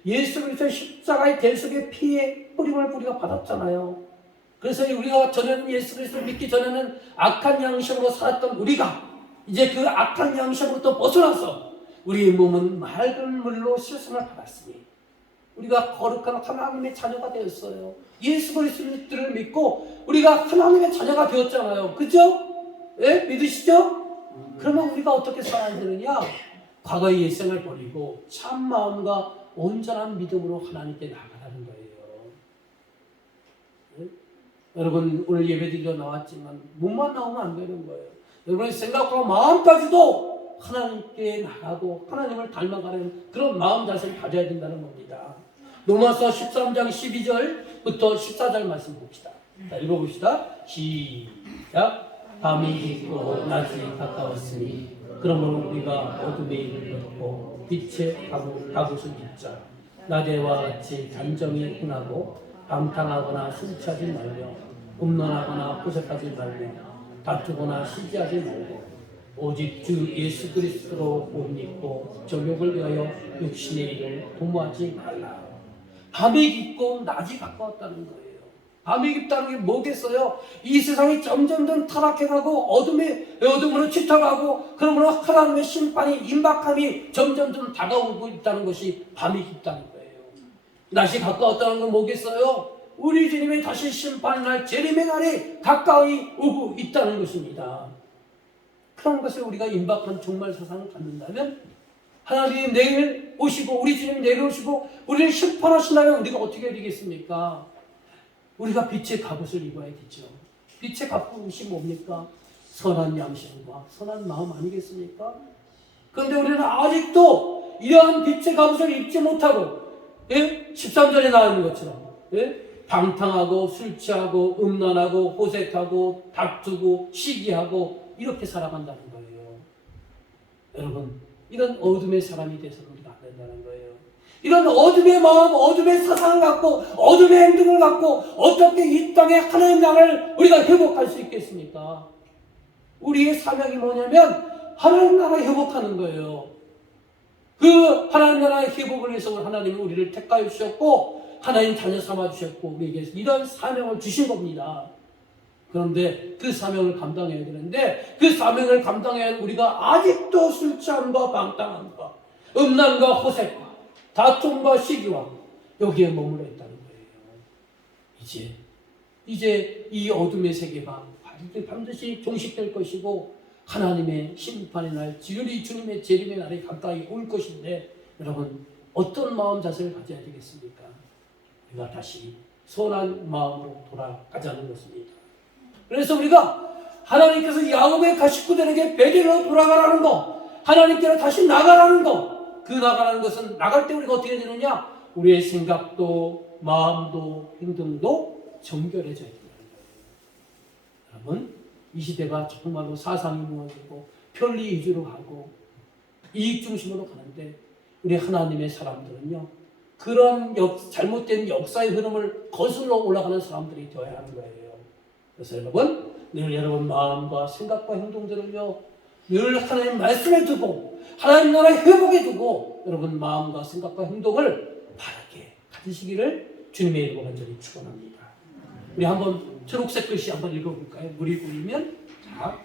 예수 그리스도의 십자가의 대속의 피의 뿌림을 우리가 받았잖아요. 그래서 우리가 전에는 예수 그리스도를 믿기 전에는 악한 양심으로 살았던 우리가 이제 그 악한 양심으로부터 벗어나서 우리의 몸은 맑은 물로 씻음을 받았으니 우리가 거룩한 하나님의 자녀가 되었어요. 예수 그리스도를 믿고 우리가 하나님의 자녀가 되었잖아요. 그죠? 예? 믿으시죠? 그러면 우리가 어떻게 살아야 되느냐? 과거의 옛생을 버리고 참 마음과 온전한 믿음으로 하나님께 나아가라는 거예요. 예? 여러분, 오늘 예배드리러 나왔지만 몸만 나오면 안 되는 거예요. 여러분의 생각과 마음까지도 하나님께 나가고 하나님을 닮아가는 그런 마음 자세를 가져야 된다는 겁니다. 로마서 13장 12절부터 14절 말씀 봅시다. 자, 읽어봅시다. 시작. 밤이 깊고 낮이 가까웠으니 그러므로 우리가 어둠의 일을 벗고 빛의 가곳을 입자. 나대와 같이 단정히 흥하고 방탕하거나 술 취하지 말며 음란하거나 호색하지 말며 다투거나 시기하지 말고 오직 주 예수 그리스도로 옷 입고 정욕을 위하여 육신의 일을 도모하지 말라. 밤이 깊고 낮이 가까웠다는 거예요. 밤이 깊다는 게 뭐겠어요? 이 세상이 점점 타락해가고 어둠으로 짙어가고 그러므로 하나님의 심판이 임박함이 점점 다가오고 있다는 것이 밤이 깊다는 거예요. 낮이 가까웠다는 건 뭐겠어요? 우리 주님의 다시 심판의 날, 재림의 날이 가까이 오고 있다는 것입니다. 그런 것을 우리가 임박한 종말 사상을 갖는다면 하나님이 내일 오시고 우리 주님이 내일 오시고 우리를 심판하신다면 우리가 어떻게 해야 되겠습니까? 우리가 빛의 갑옷을 입어야겠죠. 빛의 갑옷이 뭡니까? 선한 양심과 선한 마음 아니겠습니까? 그런데 우리는 아직도 이러한 빛의 갑옷을 입지 못하고 13절에 나와 있는 것처럼 방탕하고 술 취하고 음란하고 호색하고 다투고 시기하고 이렇게 살아간다는 거예요. 여러분, 이런 어둠의 사람이 돼서는 우리가 안 된다는 거예요. 이런 어둠의 마음, 어둠의 사상을 갖고 어둠의 행동을 갖고 어떻게 이 땅에 하나님 나라를 우리가 회복할 수 있겠습니까? 우리의 사명이 뭐냐면 하나님 나라 회복하는 거예요. 그 하나님 나라의 회복을 위해서 하나님은 우리를 택하여 주셨고 하나님 자녀 삼아 주셨고 우리에게 이런 사명을 주신 겁니다. 그런데 그 사명을 감당해야 되는데 그 사명을 감당해야 우리가 아직도 술 취함과 방탕함과 음란과 호색과 다툼과 시기와 여기에 머물러 있다는 거예요. 이제 이 어둠의 세계가 반드시 종식될 것이고 하나님의 심판의 날, 우리 주님의 재림의 날이 가까이 올 것인데 여러분 어떤 마음 자세를 가져야 되겠습니까? 우리가 다시 선한 마음으로 돌아가자는 것입니다. 그래서 우리가 하나님께서 야곱의 가식구들에게 베델로 돌아가라는 거, 하나님께로 다시 나가라는 거, 그 나가라는 것은 나갈 때 우리가 어떻게 되느냐? 우리의 생각도 마음도 행동도 정결해져야 된다는 거예요. 여러분, 이 시대가 정말로 사상이 무너지고 편리 위주로 가고 이익 중심으로 가는데 우리 하나님의 사람들은요, 그런 잘못된 역사의 흐름을 거슬러 올라가는 사람들이 되어야 하는 거예요. 그래서 여러분, 늘 여러분 마음과 생각과 행동들을요, 늘 하나님 말씀에 두고 하나님 나라에 회복해 두고 여러분 마음과 생각과 행동을 바르게 가지시기를 주님의 이름으로 간절히 축원합니다. 우리 한번 초록색 글씨 한번 읽어볼까요? 물이 보이면 자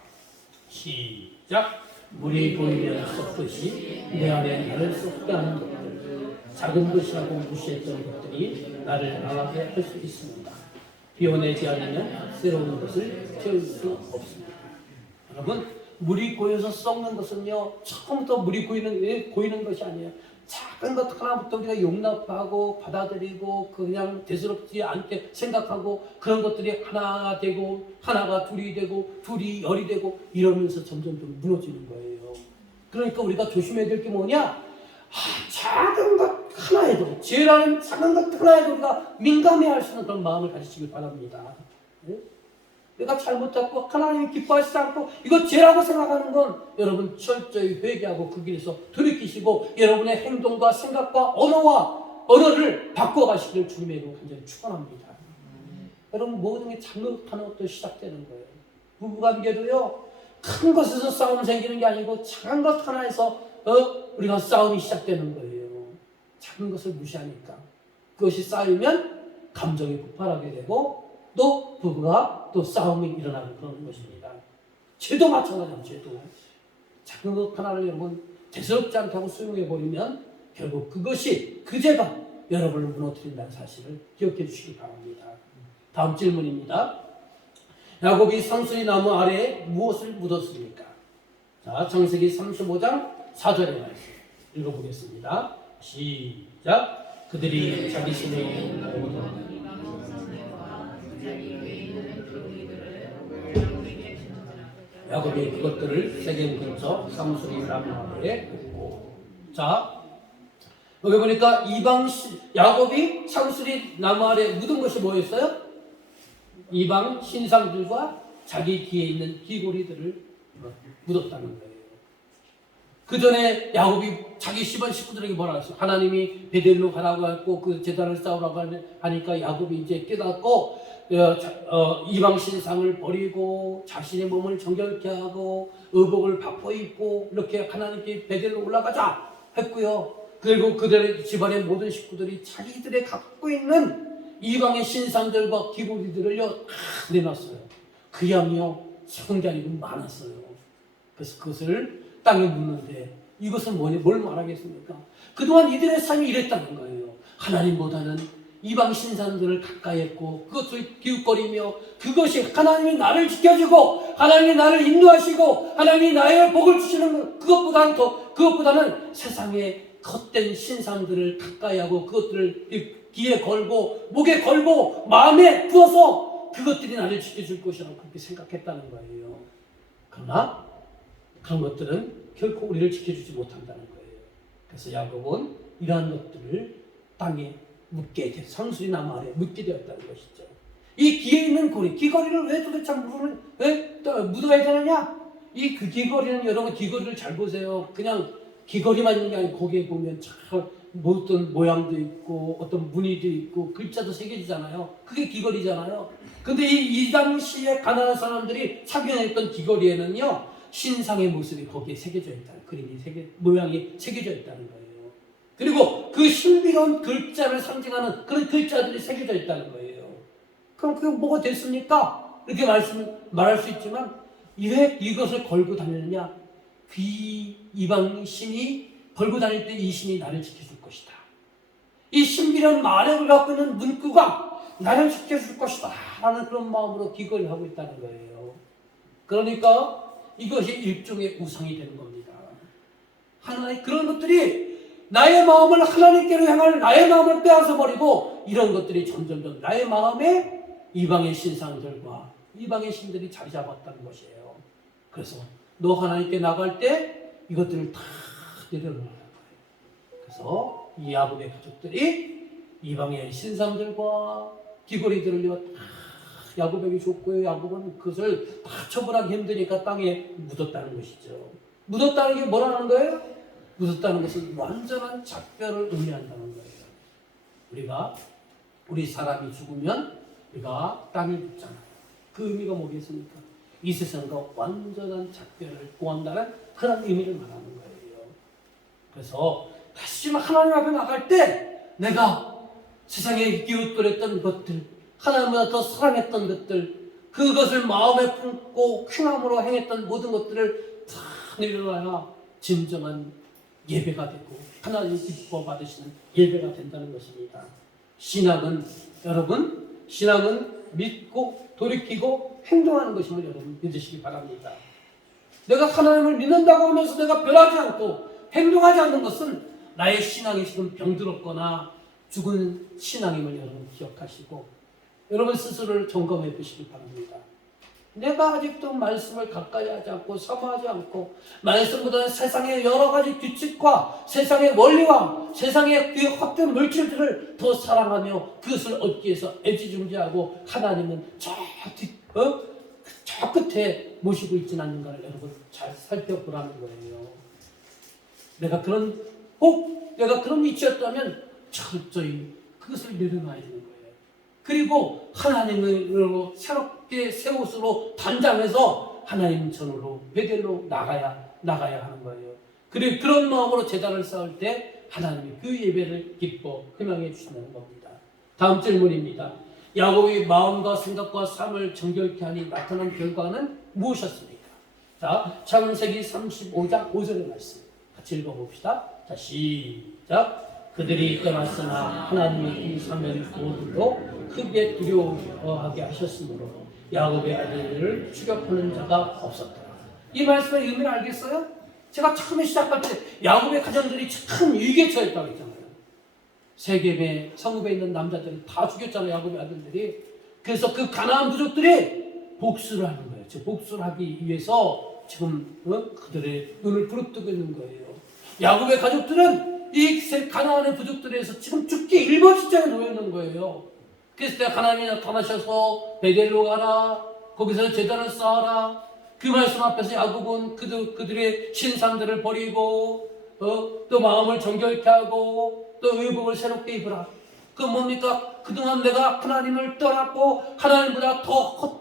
시작. 물이 보이면 썩듯이 내 안에 나를 썩게 하는 것들, 작은 것이라고 무시했던 것들이 나를 나가게 할 수 있습니다. 비워내지 않으면 새로운 것을 채울 수 없습니다. 여러분, 물이 고여서 썩는 것은요, 처음부터 물이 고이는 것이 아니에요. 작은 것 하나부터 우리가 용납하고 받아들이고 그냥 대수롭지 않게 생각하고 그런 것들이 하나가 되고 하나가 둘이 되고 둘이 열이 되고 이러면서 점점 좀 무너지는 거예요. 그러니까 우리가 조심해야 될 게 뭐냐? 작은 것 하나에도, 죄라는 작은 것 하나에도 우리가 민감해할 수 있는 그런 마음을 가지시길 바랍니다. 내가 잘못했고 하나님이 기뻐하시지 않고 이거 죄라고 생각하는 건 여러분 철저히 회개하고 그 길에서 돌이키시고 여러분의 행동과 생각과 언어를 바꿔가시길 주님의 이름으로 간절히 축원합니다. 여러분, 모든 게 작은 것 하나부터 시작되는 거예요. 부부관계도요, 큰 것에서 싸움 생기는 게 아니고 작은 것 하나에서 우리가 싸움이 시작되는 거예요. 작은 것을 무시하니까 그것이 쌓이면 감정이 폭발하게 되고 또 부부가 또 싸움이 일어나는 그런 것입니다. 죄도 마찬가지예요. 죄도 작은 것 하나를 여러분 대수롭지 않다고 수용해버리면 결국 그것이 그 죄가 여러분을 무너뜨린다는 사실을 기억해 주시기 바랍니다. 다음 질문입니다. 야곱이 상수리 나무 아래에 무엇을 묻었습니까? 자, 창세기 35장 4절의 말씀 읽어보겠습니다. 시작. 그들이 자기 신의 모든 야곱이 그것들을 세겜 근처 상수리 나무 아래에 묻고. 자, 여기 보니까 야곱이 상수리 나무 아래에 묻은 것이 뭐였어요? 이방 신상들과 자기 뒤에 있는 귀고리들을 묻었다는 거예요. 그 전에 야곱이 자기 집안 식구들에게 뭐라 했어? 하나님이 베델로 가라고 했고 그 제단을 쌓으라고 하니까 야곱이 이제 깨닫고 이방 신상을 버리고 자신의 몸을 정결케 하고 의복을 바꿔 입고 이렇게 하나님께 베델로 올라가자 했고요. 그리고 그들의 집안의 모든 식구들이 자기들의 갖고 있는 이방의 신상들과 기고리들을요 다 내놨어요. 그 양이요 성게 아니고 많았어요. 그래서 그것을 땅에 묻는데 이것은 뭘 말하겠습니까? 그동안 이들의 삶이 이랬다는 거예요. 하나님보다는 이방 신상들을 가까이 했고 그것을 기웃거리며 그것이 하나님이 나를 지켜주고 하나님이 나를 인도하시고 하나님이 나의 복을 주시는 그것보다는 세상의 헛된 신상들을 가까이 하고 그것들을 귀에 걸고 목에 걸고 마음에 두어서 그것들이 나를 지켜줄 것이라고 그렇게 생각했다는 거예요. 그러나 그런 것들은 결코 우리를 지켜주지 못한다는 거예요. 그래서 야곱은 이러한 것들을 땅에 묻게 돼 상수리나무 아래 묻게 되었다는 것이죠. 이 귀에 있는 고리, 귀걸이를 왜 도대체 왜 묻어야 되느냐? 이 그 귀걸이는 여러분 귀걸이를 잘 보세요. 그냥 귀걸이만 있는 게 아니고 거기에 보면 참 어떤 모양도 있고 어떤 무늬도 있고 글자도 새겨지잖아요. 그게 귀걸이잖아요. 근데 이 당시에 가난한 사람들이 착용했던 귀걸이에는요 신상의 모습이 거기에 새겨져 있다는 모양이 새겨져 있다는 거예요. 그리고 그 신비로운 글자를 상징하는 그런 글자들이 새겨져 있다는 거예요. 그럼 그게 뭐가 됐습니까? 이렇게 말할 수 있지만 왜 이것을 걸고 다니느냐? 이방 신이 걸고 다닐 때 이 신이 나를 지켜줄 것이다. 이 신비로운 마력을 갖고 있는 문구가 나를 지켜줄 것이다 라는 그런 마음으로 귀걸이를 하고 있다는 거예요. 그러니까 이것이 일종의 우상이 되는 겁니다. 하나님 그런 것들이 나의 마음을 하나님께로 향할 나의 마음을 빼앗아 버리고 이런 것들이 점점 나의 마음에 이방의 신상들과 이방의 신들이 자리 잡았다는 것이에요. 그래서 너 하나님께 나갈 때 이것들을 다 내려놓으라는 거예요. 그래서 이 야곱의 가족들이 이방의 신상들과 귀걸이들을요 다 야곱에게 줬고요. 야곱은 그것을 다 처분하기 힘드니까 땅에 묻었다는 것이죠. 묻었다는 게 뭐라는 거예요? 묻었다는 것은 완전한 작별을 의미한다는 거예요. 우리 사람이 죽으면 우리가 땅에 묻잖아요. 그 의미가 뭐겠습니까? 이 세상과 완전한 작별을 구한다는 그런 의미를 말하는 거예요. 그래서 다시 하나님 앞에 나갈 때 내가 세상에 기웃거렸던 것들 하나님보다 더 사랑했던 것들 그것을 마음에 품고 쾌감으로 행했던 모든 것들을 다 내려놔야 진정한 예배가 되고 하나님 기뻐 받으시는 예배가 된다는 것입니다. 신앙은 믿고 돌이키고 행동하는 것임을 여러분 믿으시기 바랍니다. 내가 하나님을 믿는다고 하면서 내가 변하지 않고 행동하지 않는 것은 나의 신앙이 지금 병들었거나 죽은 신앙임을 여러분 기억하시고 여러분 스스로를 점검해 보시기 바랍니다. 내가 아직도 말씀을 가까이 하지 않고 사모하지 않고 말씀보다는 세상의 여러 가지 규칙과 세상의 원리와 세상의 그 헛된 물질들을 더 사랑하며 그것을 얻기 위해서 애지중지하고 하나님은 저 끝에 모시고 있지는 않는가를 여러분 잘 살펴보라는 거예요. 내가 그런 위치였다면 철저히 그것을 내려놔야 되는 거예요. 그리고 하나님으로 새롭게 새 옷으로 단장해서 하나님 전으로 베델로 나가야 하는 거예요. 그리고 그런 마음으로 제단을 쌓을 때 하나님이 그 예배를 기뻐 희망해 주시는 겁니다. 다음 질문입니다. 야곱의 마음과 생각과 삶을 정결케 하니 나타난 결과는 무엇이었습니까? 자, 창세기 35장 5절의 말씀 같이 읽어봅시다. 자, 시작. 그들이 떠났으나 하나님의 이 사면 모두로 크게 두려워하게 하셨으므로 야곱의 아들들을 추격하는 자가 없었더라. 이 말씀의 의미를 알겠어요? 제가 처음에 시작할 때 야곱의 가정들이 참 위기에 처했다고 했잖아요. 세겜의 성읍에 있는 남자들을 다 죽였잖아요. 야곱의 아들들이. 그래서 그 가나안 부족들이 복수를 하는 거예요. 즉 복수를 하기 위해서 지금 그들의 눈을 부릅뜨고 있는 거예요. 야곱의 가족들은 이 가나안의 부족들에서 지금 죽기 일본 시장에 놓여 있는 거예요. 그래서 하나님이 나타나셔서 베델로 가라. 거기서 제단을 쌓아라. 그 말씀 앞에서 야곱은 그들의 신상들을 버리고 또 마음을 정결케 하고 또 의복을 새롭게 입으라. 그 뭡니까? 그동안 내가 하나님을 떠났고 하나님보다 더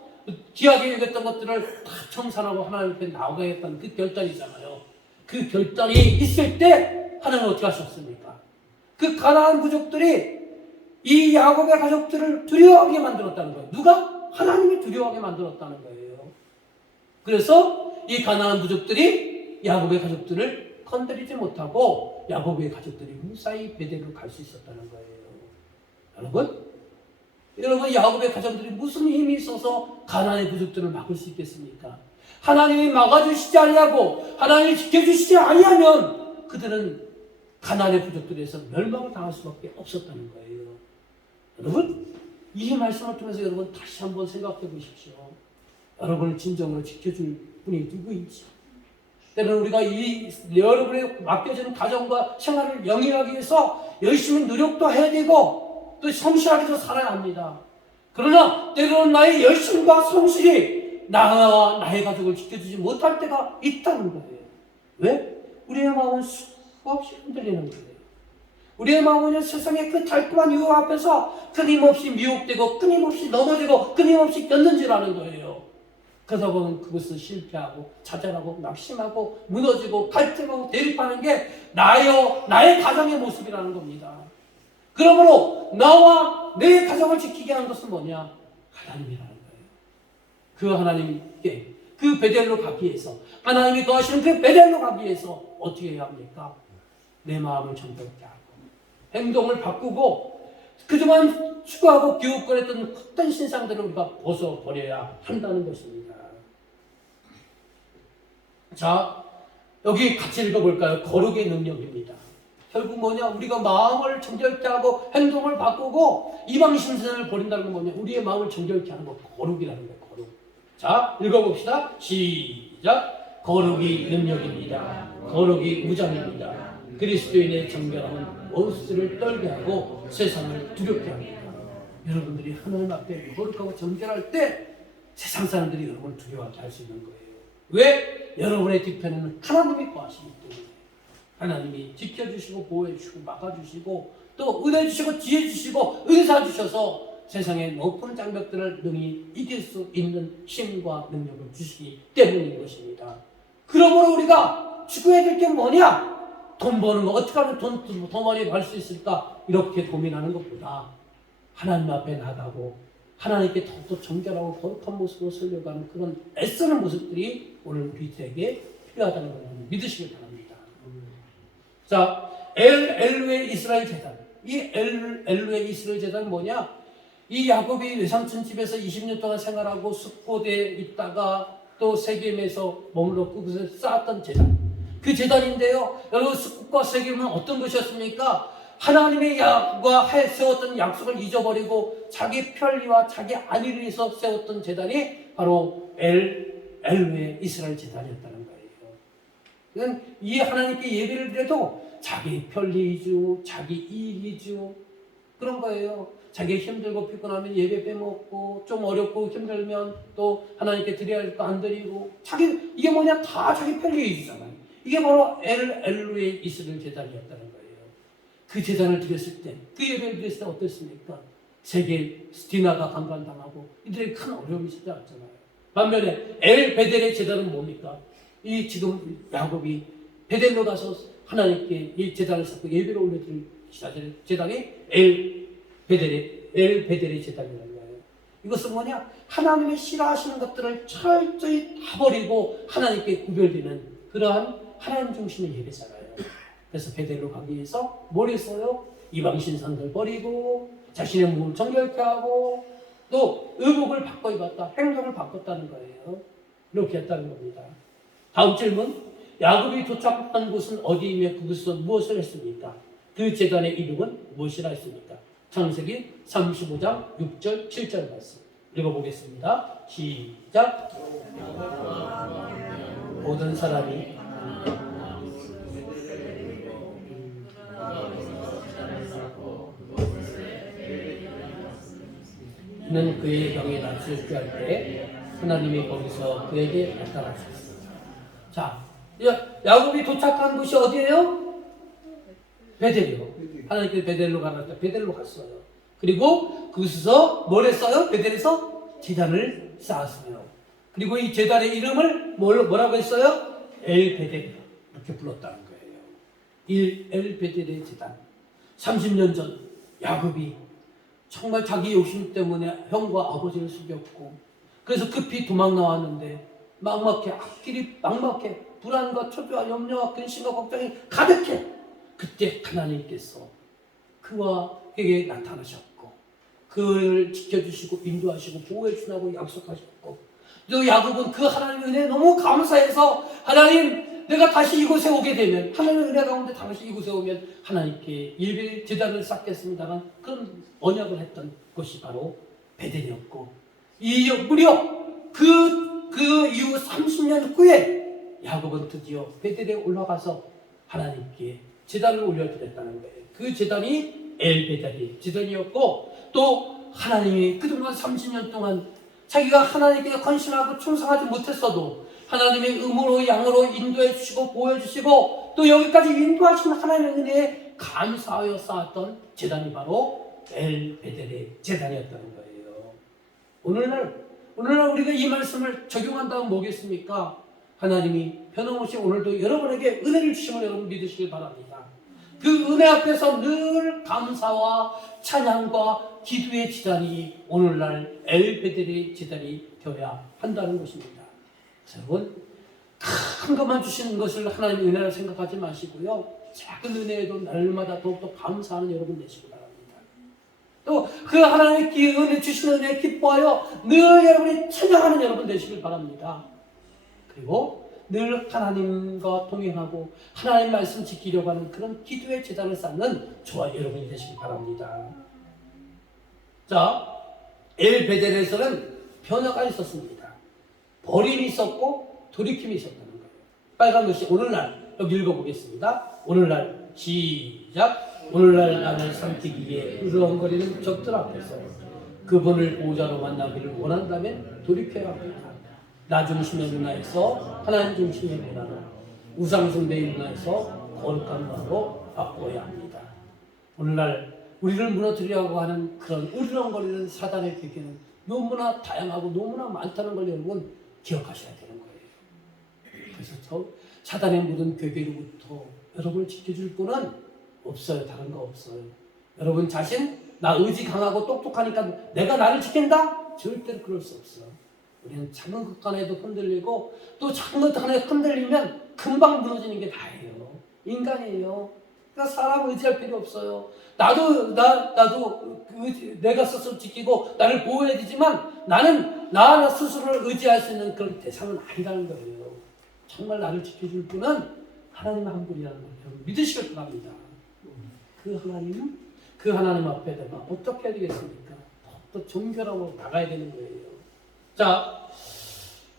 귀하게 여겼던 것들을 다 청산하고 하나님 앞에 나오겠다는 그 결단이잖아요. 그 결단이 있을 때 하나님은 어떻게 하셨습니까? 그 가나안 부족들이 이 야곱의 가족들을 두려워하게 만들었다는 거예요. 누가? 하나님이 두려워하게 만들었다는 거예요. 그래서 이 가나안 부족들이 야곱의 가족들을 건드리지 못하고 야곱의 가족들이 무사히 베델로 갈 수 있었다는 거예요. 여러분 야곱의 가족들이 무슨 힘이 있어서 가나안의 부족들을 막을 수 있겠습니까? 하나님이 막아주시지 아니하고 하나님이 지켜주시지 아니하면 그들은 가나안의 부족들에서 멸망을 당할 수밖에 없었다는 거예요. 여러분 이 말씀을 통해서 여러분 다시 한번 생각해 보십시오. 여러분을 진정으로 지켜줄 분이 누구인지. 때로는 우리가 여러분의 맡겨진 가정과 생활을 영위하기 위해서 열심히 노력도 해야 되고 또 성실하게도 살아야 합니다. 그러나 때로는 나의 열심과 성실이 나와 나의 가족을 지켜주지 못할 때가 있다는 거예요. 왜? 우리의 마음은 수없이 흔들리는 거예요. 우리의 마음은 세상의 그 달콤한 유혹 앞에서 끊임없이 미혹되고 끊임없이 넘어지고 끊임없이 견눈질하는 거예요. 그러다 보면 그것을 실패하고 좌절하고 낙심하고 무너지고 갈등하고 대립하는 게 나의 가정의 모습이라는 겁니다. 그러므로 나와 내 가정을 지키게 하는 것은 뭐냐? 하나님이라는 거예요. 그 하나님께 그 베델로 가기 위해서 하나님이 거하시는 그 베델로 가기 위해서 어떻게 해야 합니까? 내 마음을 정결케 하고 행동을 바꾸고 그동안 추구하고 기웃거렸던 헛된 신상들을 우리가 벗어버려야 한다는 것입니다. 자, 여기 같이 읽어볼까요? 거룩의 능력입니다. 결국 뭐냐? 우리가 마음을 정결케 하고 행동을 바꾸고 이방 신선을 버린다는 건 뭐냐? 우리의 마음을 정결케 하는 거 거룩이라는 거예요. 거룩. 자, 읽어봅시다. 시작. 거룩이 능력입니다. 거룩이 무장입니다. 그리스도인의 정결함은 원수들을 떨게 하고 세상을 두렵게 합니다. 여러분들이 하나님 앞에 거룩하고 정결할 때 세상 사람들이 여러분을 두려워하게 할 수 있는 거예요. 왜? 여러분의 뒤편에는 하나님이 거하시기 때문에. 하나님이 지켜주시고 보호해주시고 막아주시고 또 은혜주시고 지혜주시고 은사 주셔서 세상의 높은 장벽들을 능히 이길 수 있는 힘과 능력을 주시기 때문인 것입니다. 그러므로 우리가 추구해야 될 게 뭐냐? 돈 버는 거 어떻게 하면 더 많이 벌 수 있을까? 이렇게 고민하는 것보다 하나님 앞에 나가고 하나님께 더욱더 정결하고 거룩한 모습으로 살려가는 그런 애쓰는 모습들이 오늘 우리에게 필요하다는 것을 믿으시길 바랍니다. 자, 엘루의 이스라엘 제단. 이 엘루의 이스라엘 제단은 뭐냐? 이 야곱이 외삼촌 집에서 20년 동안 생활하고 숙고대에 있다가 또 세겜에서 머물렀고 그것을 쌓았던 제단. 그 제단인데요. 여러분 숙국과 세겜은 어떤 것이었습니까? 하나님의 약과 세웠던 약속을 잊어버리고 자기 편리와 자기 안위를 위해서 세웠던 제단이 바로 엘루의 이스라엘 제단이었다는 거예요. 이 하나님께 예배를 드려도 자기 편리 위주, 자기 이익 위주 그런 거예요. 자기 힘들고 피곤하면 예배 빼먹고 좀 어렵고 힘들면 또 하나님께 드려야 할 거 안 드리고 이게 뭐냐? 다 자기 편리 위주잖아요. 이게 바로 엘루의 이스라엘 제단이었다는 거예요. 그 제단을 드렸을 때, 그 예배를 드렸을 때 어땠습니까? 세계 디나가 강간당하고 이들에게 큰 어려움이 찾아왔잖아요. 반면에 베델의 제단은 뭡니까? 이 지금 야곱이 베델로 가서 하나님께 이 제단을 쌓고 예배를 올려드릴 제단이 베델의 제단이라는 거예요. 이것은 뭐냐? 하나님의 싫어하시는 것들을 철저히 다 버리고 하나님께 구별되는 그러한 하나님 중심의 예배잖아요. 그래서 베델로 가기 위해서 뭘 했어요? 이방 신상들 버리고 자신의 몸을 정결케 하고 또 의복을 바꿔 입었다. 행동을 바꿨다는 거예요. 이렇게 했다는 겁니다. 다음 질문. 야곱이 도착한 곳은 어디이며 그곳에서 무엇을 했습니까? 그 제단의 이름은 무엇이라 했습니까? 창세기 35장 6절 7절 말씀 읽어보겠습니다. 시작. 모든 사람이 는 그의 병이 낫을 구할 때 하나님이 거기서 그에게 나타나셨어요. 자, 야곱이 도착한 곳이 어디예요? 베델이요. 하나님께서 베델로 가라 때 베델로 갔어요. 그리고 그곳에서 뭘 했어요? 베델에서 제단을 쌓았어요. 그리고 이 제단의 이름을 뭐라고 했어요? 엘베델 이렇게 불렀다는 거예요. 엘베델의 제단. 30년 전 야곱이 정말 자기 욕심 때문에 형과 아버지를 속였고 그래서 급히 도망 나왔는데 막막해 앞길이 막막해 불안과 초조와 염려와 근심과 걱정이 가득해. 그때 하나님께서 그와 그에게 나타나셨고 그를 지켜주시고 인도하시고 보호해 주라고 약속하셨고 또 야곱은 그 하나님의 은혜에 너무 감사해서 하나님 내가 다시 이곳에 오게 되면 하나님의 은혜 가운데 다시 이곳에 오면 하나님께 예배 제단을 쌓겠습니다만 그런 언약을 했던 것이 바로 베델이었고 이 무려 그 이후 30년 후에 야곱은 드디어 베델에 올라가서 하나님께 제단을 올려드렸다는 거예요. 그 제단이 엘베델이 제단이었고 또 하나님이 그동안 30년 동안 자기가 하나님께 헌신하고 충성하지 못했어도 하나님의 음으로 양으로 인도해 주시고 보호해 주시고 또 여기까지 인도하신 하나님의 은혜에 감사하여 쌓았던 제단이 바로 엘베델의 제단이었다는 거예요. 오늘날 우리가 이 말씀을 적용한다면 뭐겠습니까? 하나님이 변함없이 오늘도 여러분에게 은혜를 주심을 여러분 믿으시길 바랍니다. 그 은혜 앞에서 늘 감사와 찬양과 기도의 제단이 오늘날 엘베델의 제단이 되어야 한다는 것입니다. 여러분 큰 것만 주시는 것을 하나님의 은혜라 생각하지 마시고요. 작은 은혜에도 날마다 더욱더 감사하는 여러분 되시기 바랍니다. 또 그 하나님의 은혜 주시는 은혜에 기뻐하여 늘 여러분이 찬양하는 여러분 되시길 바랍니다. 그리고 늘 하나님과 동행하고 하나님 말씀 지키려고 하는 그런 기도의 제단을 쌓는 저와 여러분이 되시길 바랍니다. 자, 엘베델에서는 변화가 있었습니다. 버림이 있었고 돌이킴이 있었다는 거예요. 빨간 것이 오늘날 여기 읽어보겠습니다. 오늘날 시작. 오늘날 나를 삼키기에 으르렁거리는 적들 앞에서 그분을 보호자로 만나기를 원한다면 돌이켜야 합니다. 나 중심의 문화에서 하나님 중심의 문화로 우상 숭배의 문화에서 거룩한 문화로 바꿔야 합니다. 오늘날 우리를 무너뜨리려고 하는 그런 으르렁거리는 사단의 괴계는 너무나 다양하고 너무나 많다는 걸 여러분 기억하셔야 되는 거예요. 그래서 저 사단의 모든 괴계로부터 여러분을 지켜줄 분은 없어요. 다른 거 없어요. 여러분 자신 나 의지 강하고 똑똑하니까 내가 나를 지킨다? 절대로 그럴 수 없어요. 우리는 작은 것 하나에도 흔들리고 또 작은 것 하나에 흔들리면 금방 무너지는 게 다예요. 인간이에요. 그러니까 사람 의지할 필요 없어요. 나도 내가 스스로 지키고 나를 보호해야 되지만 나는 나 스스로를 의지할 수 있는 그런 대상은 아니라는 거예요. 정말 나를 지켜줄 분은 하나님 한 분이라는 걸 여러분 믿으시길 바랍니다. 그 하나님 앞에 내가 어떻게 해야 되겠습니까? 더 정결하고 나가야 되는 거예요. 자,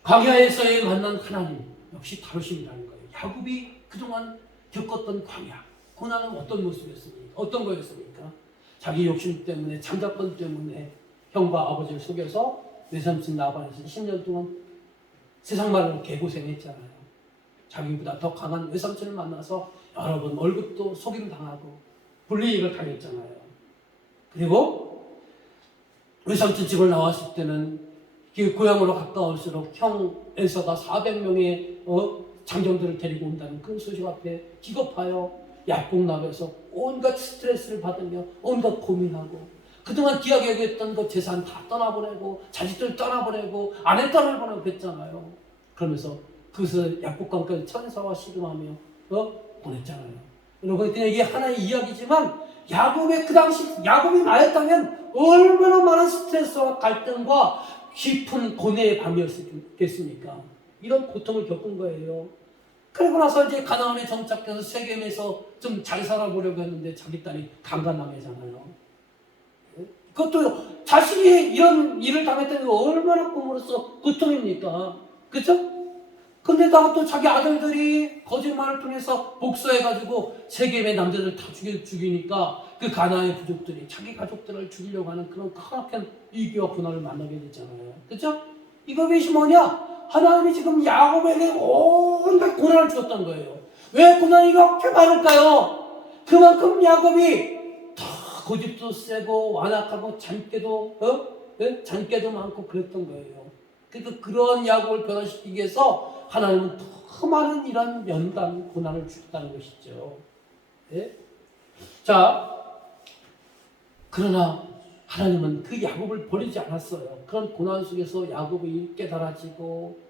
광야에서의 만난 하나님 역시 다르심이라는 거예요. 야곱이 그동안 겪었던 광야, 고난은 어떤 모습이었습니까? 어떤 거였습니까? 자기 욕심 때문에, 장자권 때문에 형과 아버지를 속여서 외삼촌 라반에서 10년 동안 세상 말로 개고생했잖아요. 자기보다 더 강한 외삼촌을 만나서 여러 번 월급도 속임 당하고 불이익을 당했잖아요. 그리고 외삼촌 집을 나왔을 때는 고향으로 가까울수록 형 에서가 400명의 장정들을 데리고 온다는 그 소식 앞에 기겁하여 약국나가서 온갖 스트레스를 받으며 온갖 고민하고 그동안 기하게 여겼던 그 재산 다 떠나보내고 자식들 떠나보내고 아내 떠나보내고 그랬잖아요. 그러면서 그것을 약국강까지 천사와 씨름하며 보냈잖아요. 여러분 그냥 이게 하나의 이야기지만 야곱의 그 당시 야곱이 나였다면 얼마나 많은 스트레스와 갈등과 깊은 고뇌의 밤이었겠습니까? 이런 고통을 겪은 거예요. 그리고 나서 이제 가나안에 정착해서 세겜에서 좀 잘 살아보려고 했는데 자기 딸이 강간남이잖아요. 그것도 자식이 이런 일을 당했다는 게 얼마나 꿈으로써 고통입니까? 그렇죠? 근데다가 또 자기 아들들이 거짓말을 통해서 복수해가지고 세겜의 남자들 다 죽이니까 그 가나안의 부족들이 자기 가족들을 죽이려고 하는 그런 크나큰 위기와 고난을 만나게 됐잖아요. 그렇죠? 이것이 뭐냐? 하나님이 지금 야곱에게 온갖 고난을 주었던 거예요. 왜 고난이 이렇게 많을까요? 그만큼 야곱이 더 고집도 세고 완악하고 잔꾀도 많고 그랬던 거예요. 그러니까 그런 야곱을 변화시키기 위해서 하나님은 더 많은 이런 연단 고난을 주셨다는 것이죠. 예? 자, 그러나 하나님은 그 야곱을 버리지 않았어요. 그런 고난 속에서 야곱이 깨달아지고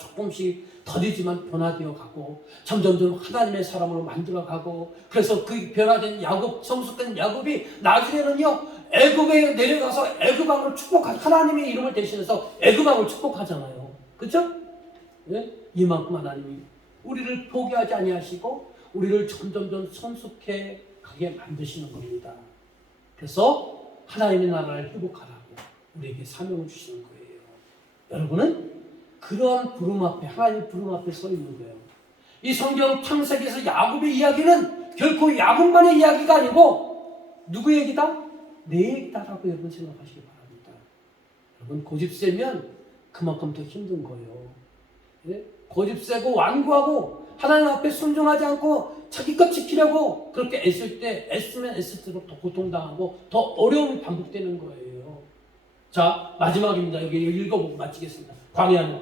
조금씩 더디지만 변화되어 가고 점점점 하나님의 사람으로 만들어 가고, 그래서 그 변화된 야곱, 성숙된 야곱이 나중에는요 애굽에 내려가서 애굽왕을 하나님의 이름을 대신해서 애굽왕을 축복하잖아요. 그렇죠? 예? 이만큼 하나님이 우리를 포기하지 아니하시고 우리를 점점점 성숙해 가게 만드시는 겁니다. 그래서 하나님의 나라를 회복하라고 우리에게 사명을 주시는 거예요. 여러분은 그러한 부름 앞에, 하나님의 부름 앞에 서 있는 거예요. 이 성경 창세기에서 야곱의 이야기는 결코 야곱만의 이야기가 아니고 누구 얘기다? 내 얘기다라고 여러분 생각하시기 바랍니다. 여러분 고집 세면 그만큼 더 힘든 거예요. 예? 고집 세고 완고하고 하나님 앞에 순종하지 않고 자기 것 지키려고 그렇게 애쓰면 애쓸수록 더 고통당하고 더 어려움이 반복되는 거예요. 자, 마지막입니다. 여기 읽어보고 마치겠습니다. 광야는,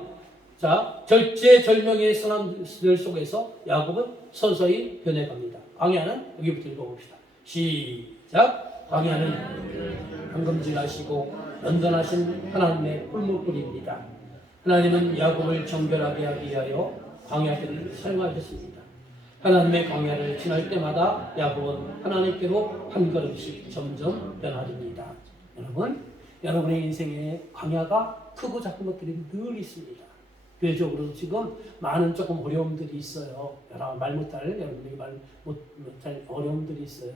자, 절제절명의 선함들 속에서 야곱은 서서히 변해갑니다. 광야는 여기부터 읽어봅시다. 시작. 광야는 황금질하시고 연단하신 하나님의 뿔물뿌리입니다. 하나님은 야곱을 정결하게 하기 위하여 광야들을 사용하셨습니다. 하나님의 광야를 지날 때마다 야곱은 하나님께로 한 걸음씩 점점 변화됩니다. 여러분의 인생에 광야가 크고 작은 것들이 늘 있습니다. 교회적으로 지금 많은 조금 어려움들이 있어요. 말 못할, 여러분이 말 못할 어려움들이 있어요.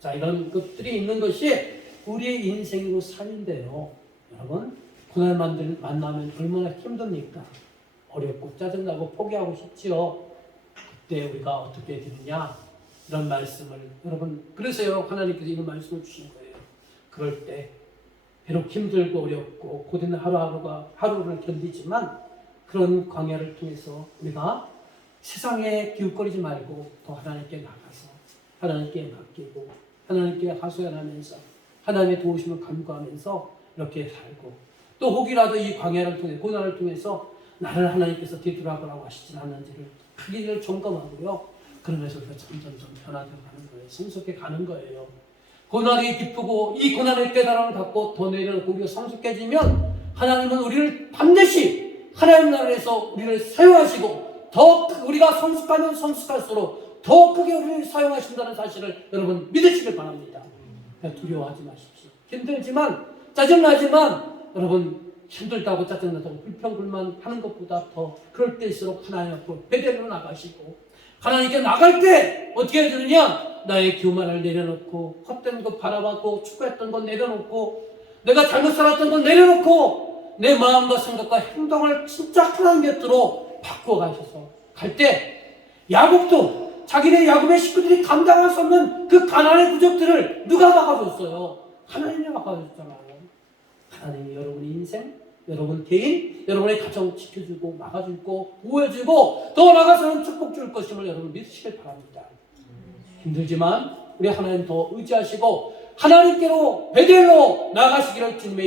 자, 이런 것들이 있는 것이 우리의 인생으로 사는데요. 여러분, 고난 만나면 얼마나 힘듭니까? 어렵고 짜증나고 포기하고 싶지요. 그때 우리가 어떻게 되느냐? 이런 말씀을 여러분, 그래서 여러분 하나님께서 이런 말씀을 주신 거예요. 그럴 때 비록 힘들고 어렵고 고된 하루를 견디지만 그런 광야를 통해서 우리가 세상에 기웃거리지 말고 더 하나님께 나가서 하나님께 맡기고 하나님께 하소연하면서 하나님의 도우심을 간구하면서 이렇게 살고, 또 혹이라도 이 광야를 통해 고난을 통해서 나를 하나님께서 뒤돌아보라고 하시지 않는지를 크게 점검하고요. 그러면서 우리가 점점점 변화되어 가는 거예요. 성숙해 가는 거예요. 고난이 기쁘고 이 고난의 깨달음을 갖고 더 내려놓고 우리가 성숙해지면 하나님은 우리를 반드시 하나님 나라에서 우리를 사용하시고 더 우리가 성숙하면 성숙할수록 더 크게 우리를 사용하신다는 사실을 여러분 믿으시길 바랍니다. 두려워하지 마십시오. 힘들지만 짜증나지만 여러분 힘들다고 짜증나다고 불평불만 하는 것보다 더 그럴 때일수록 하나님 앞으로 베델로 나가시고 하나님께 나갈 때 어떻게 해야 되느냐? 나의 교만을 내려놓고 헛된 것 바라봤고 추구했던 것 내려놓고 내가 잘못 살았던 것 내려놓고 내 마음과 생각과 행동을 진짜 하나님 곁으로 바꾸어 가셔서 갈 때 야곱도 야곱의 식구들이 감당할 수 없는 그 가난의 부족들을 누가 막아줬어요? 하나님이 막아줬잖아요. 하나님이 여러분의 인생, 여러분 개인, 여러분의 가정 지켜주고 막아주고 보호해주고 더 나아가서는 축복 줄 것임을 여러분 믿으시길 바랍니다. 힘들지만 우리 하나님 더 의지하시고 하나님께로 베델로 나가시기를 주님의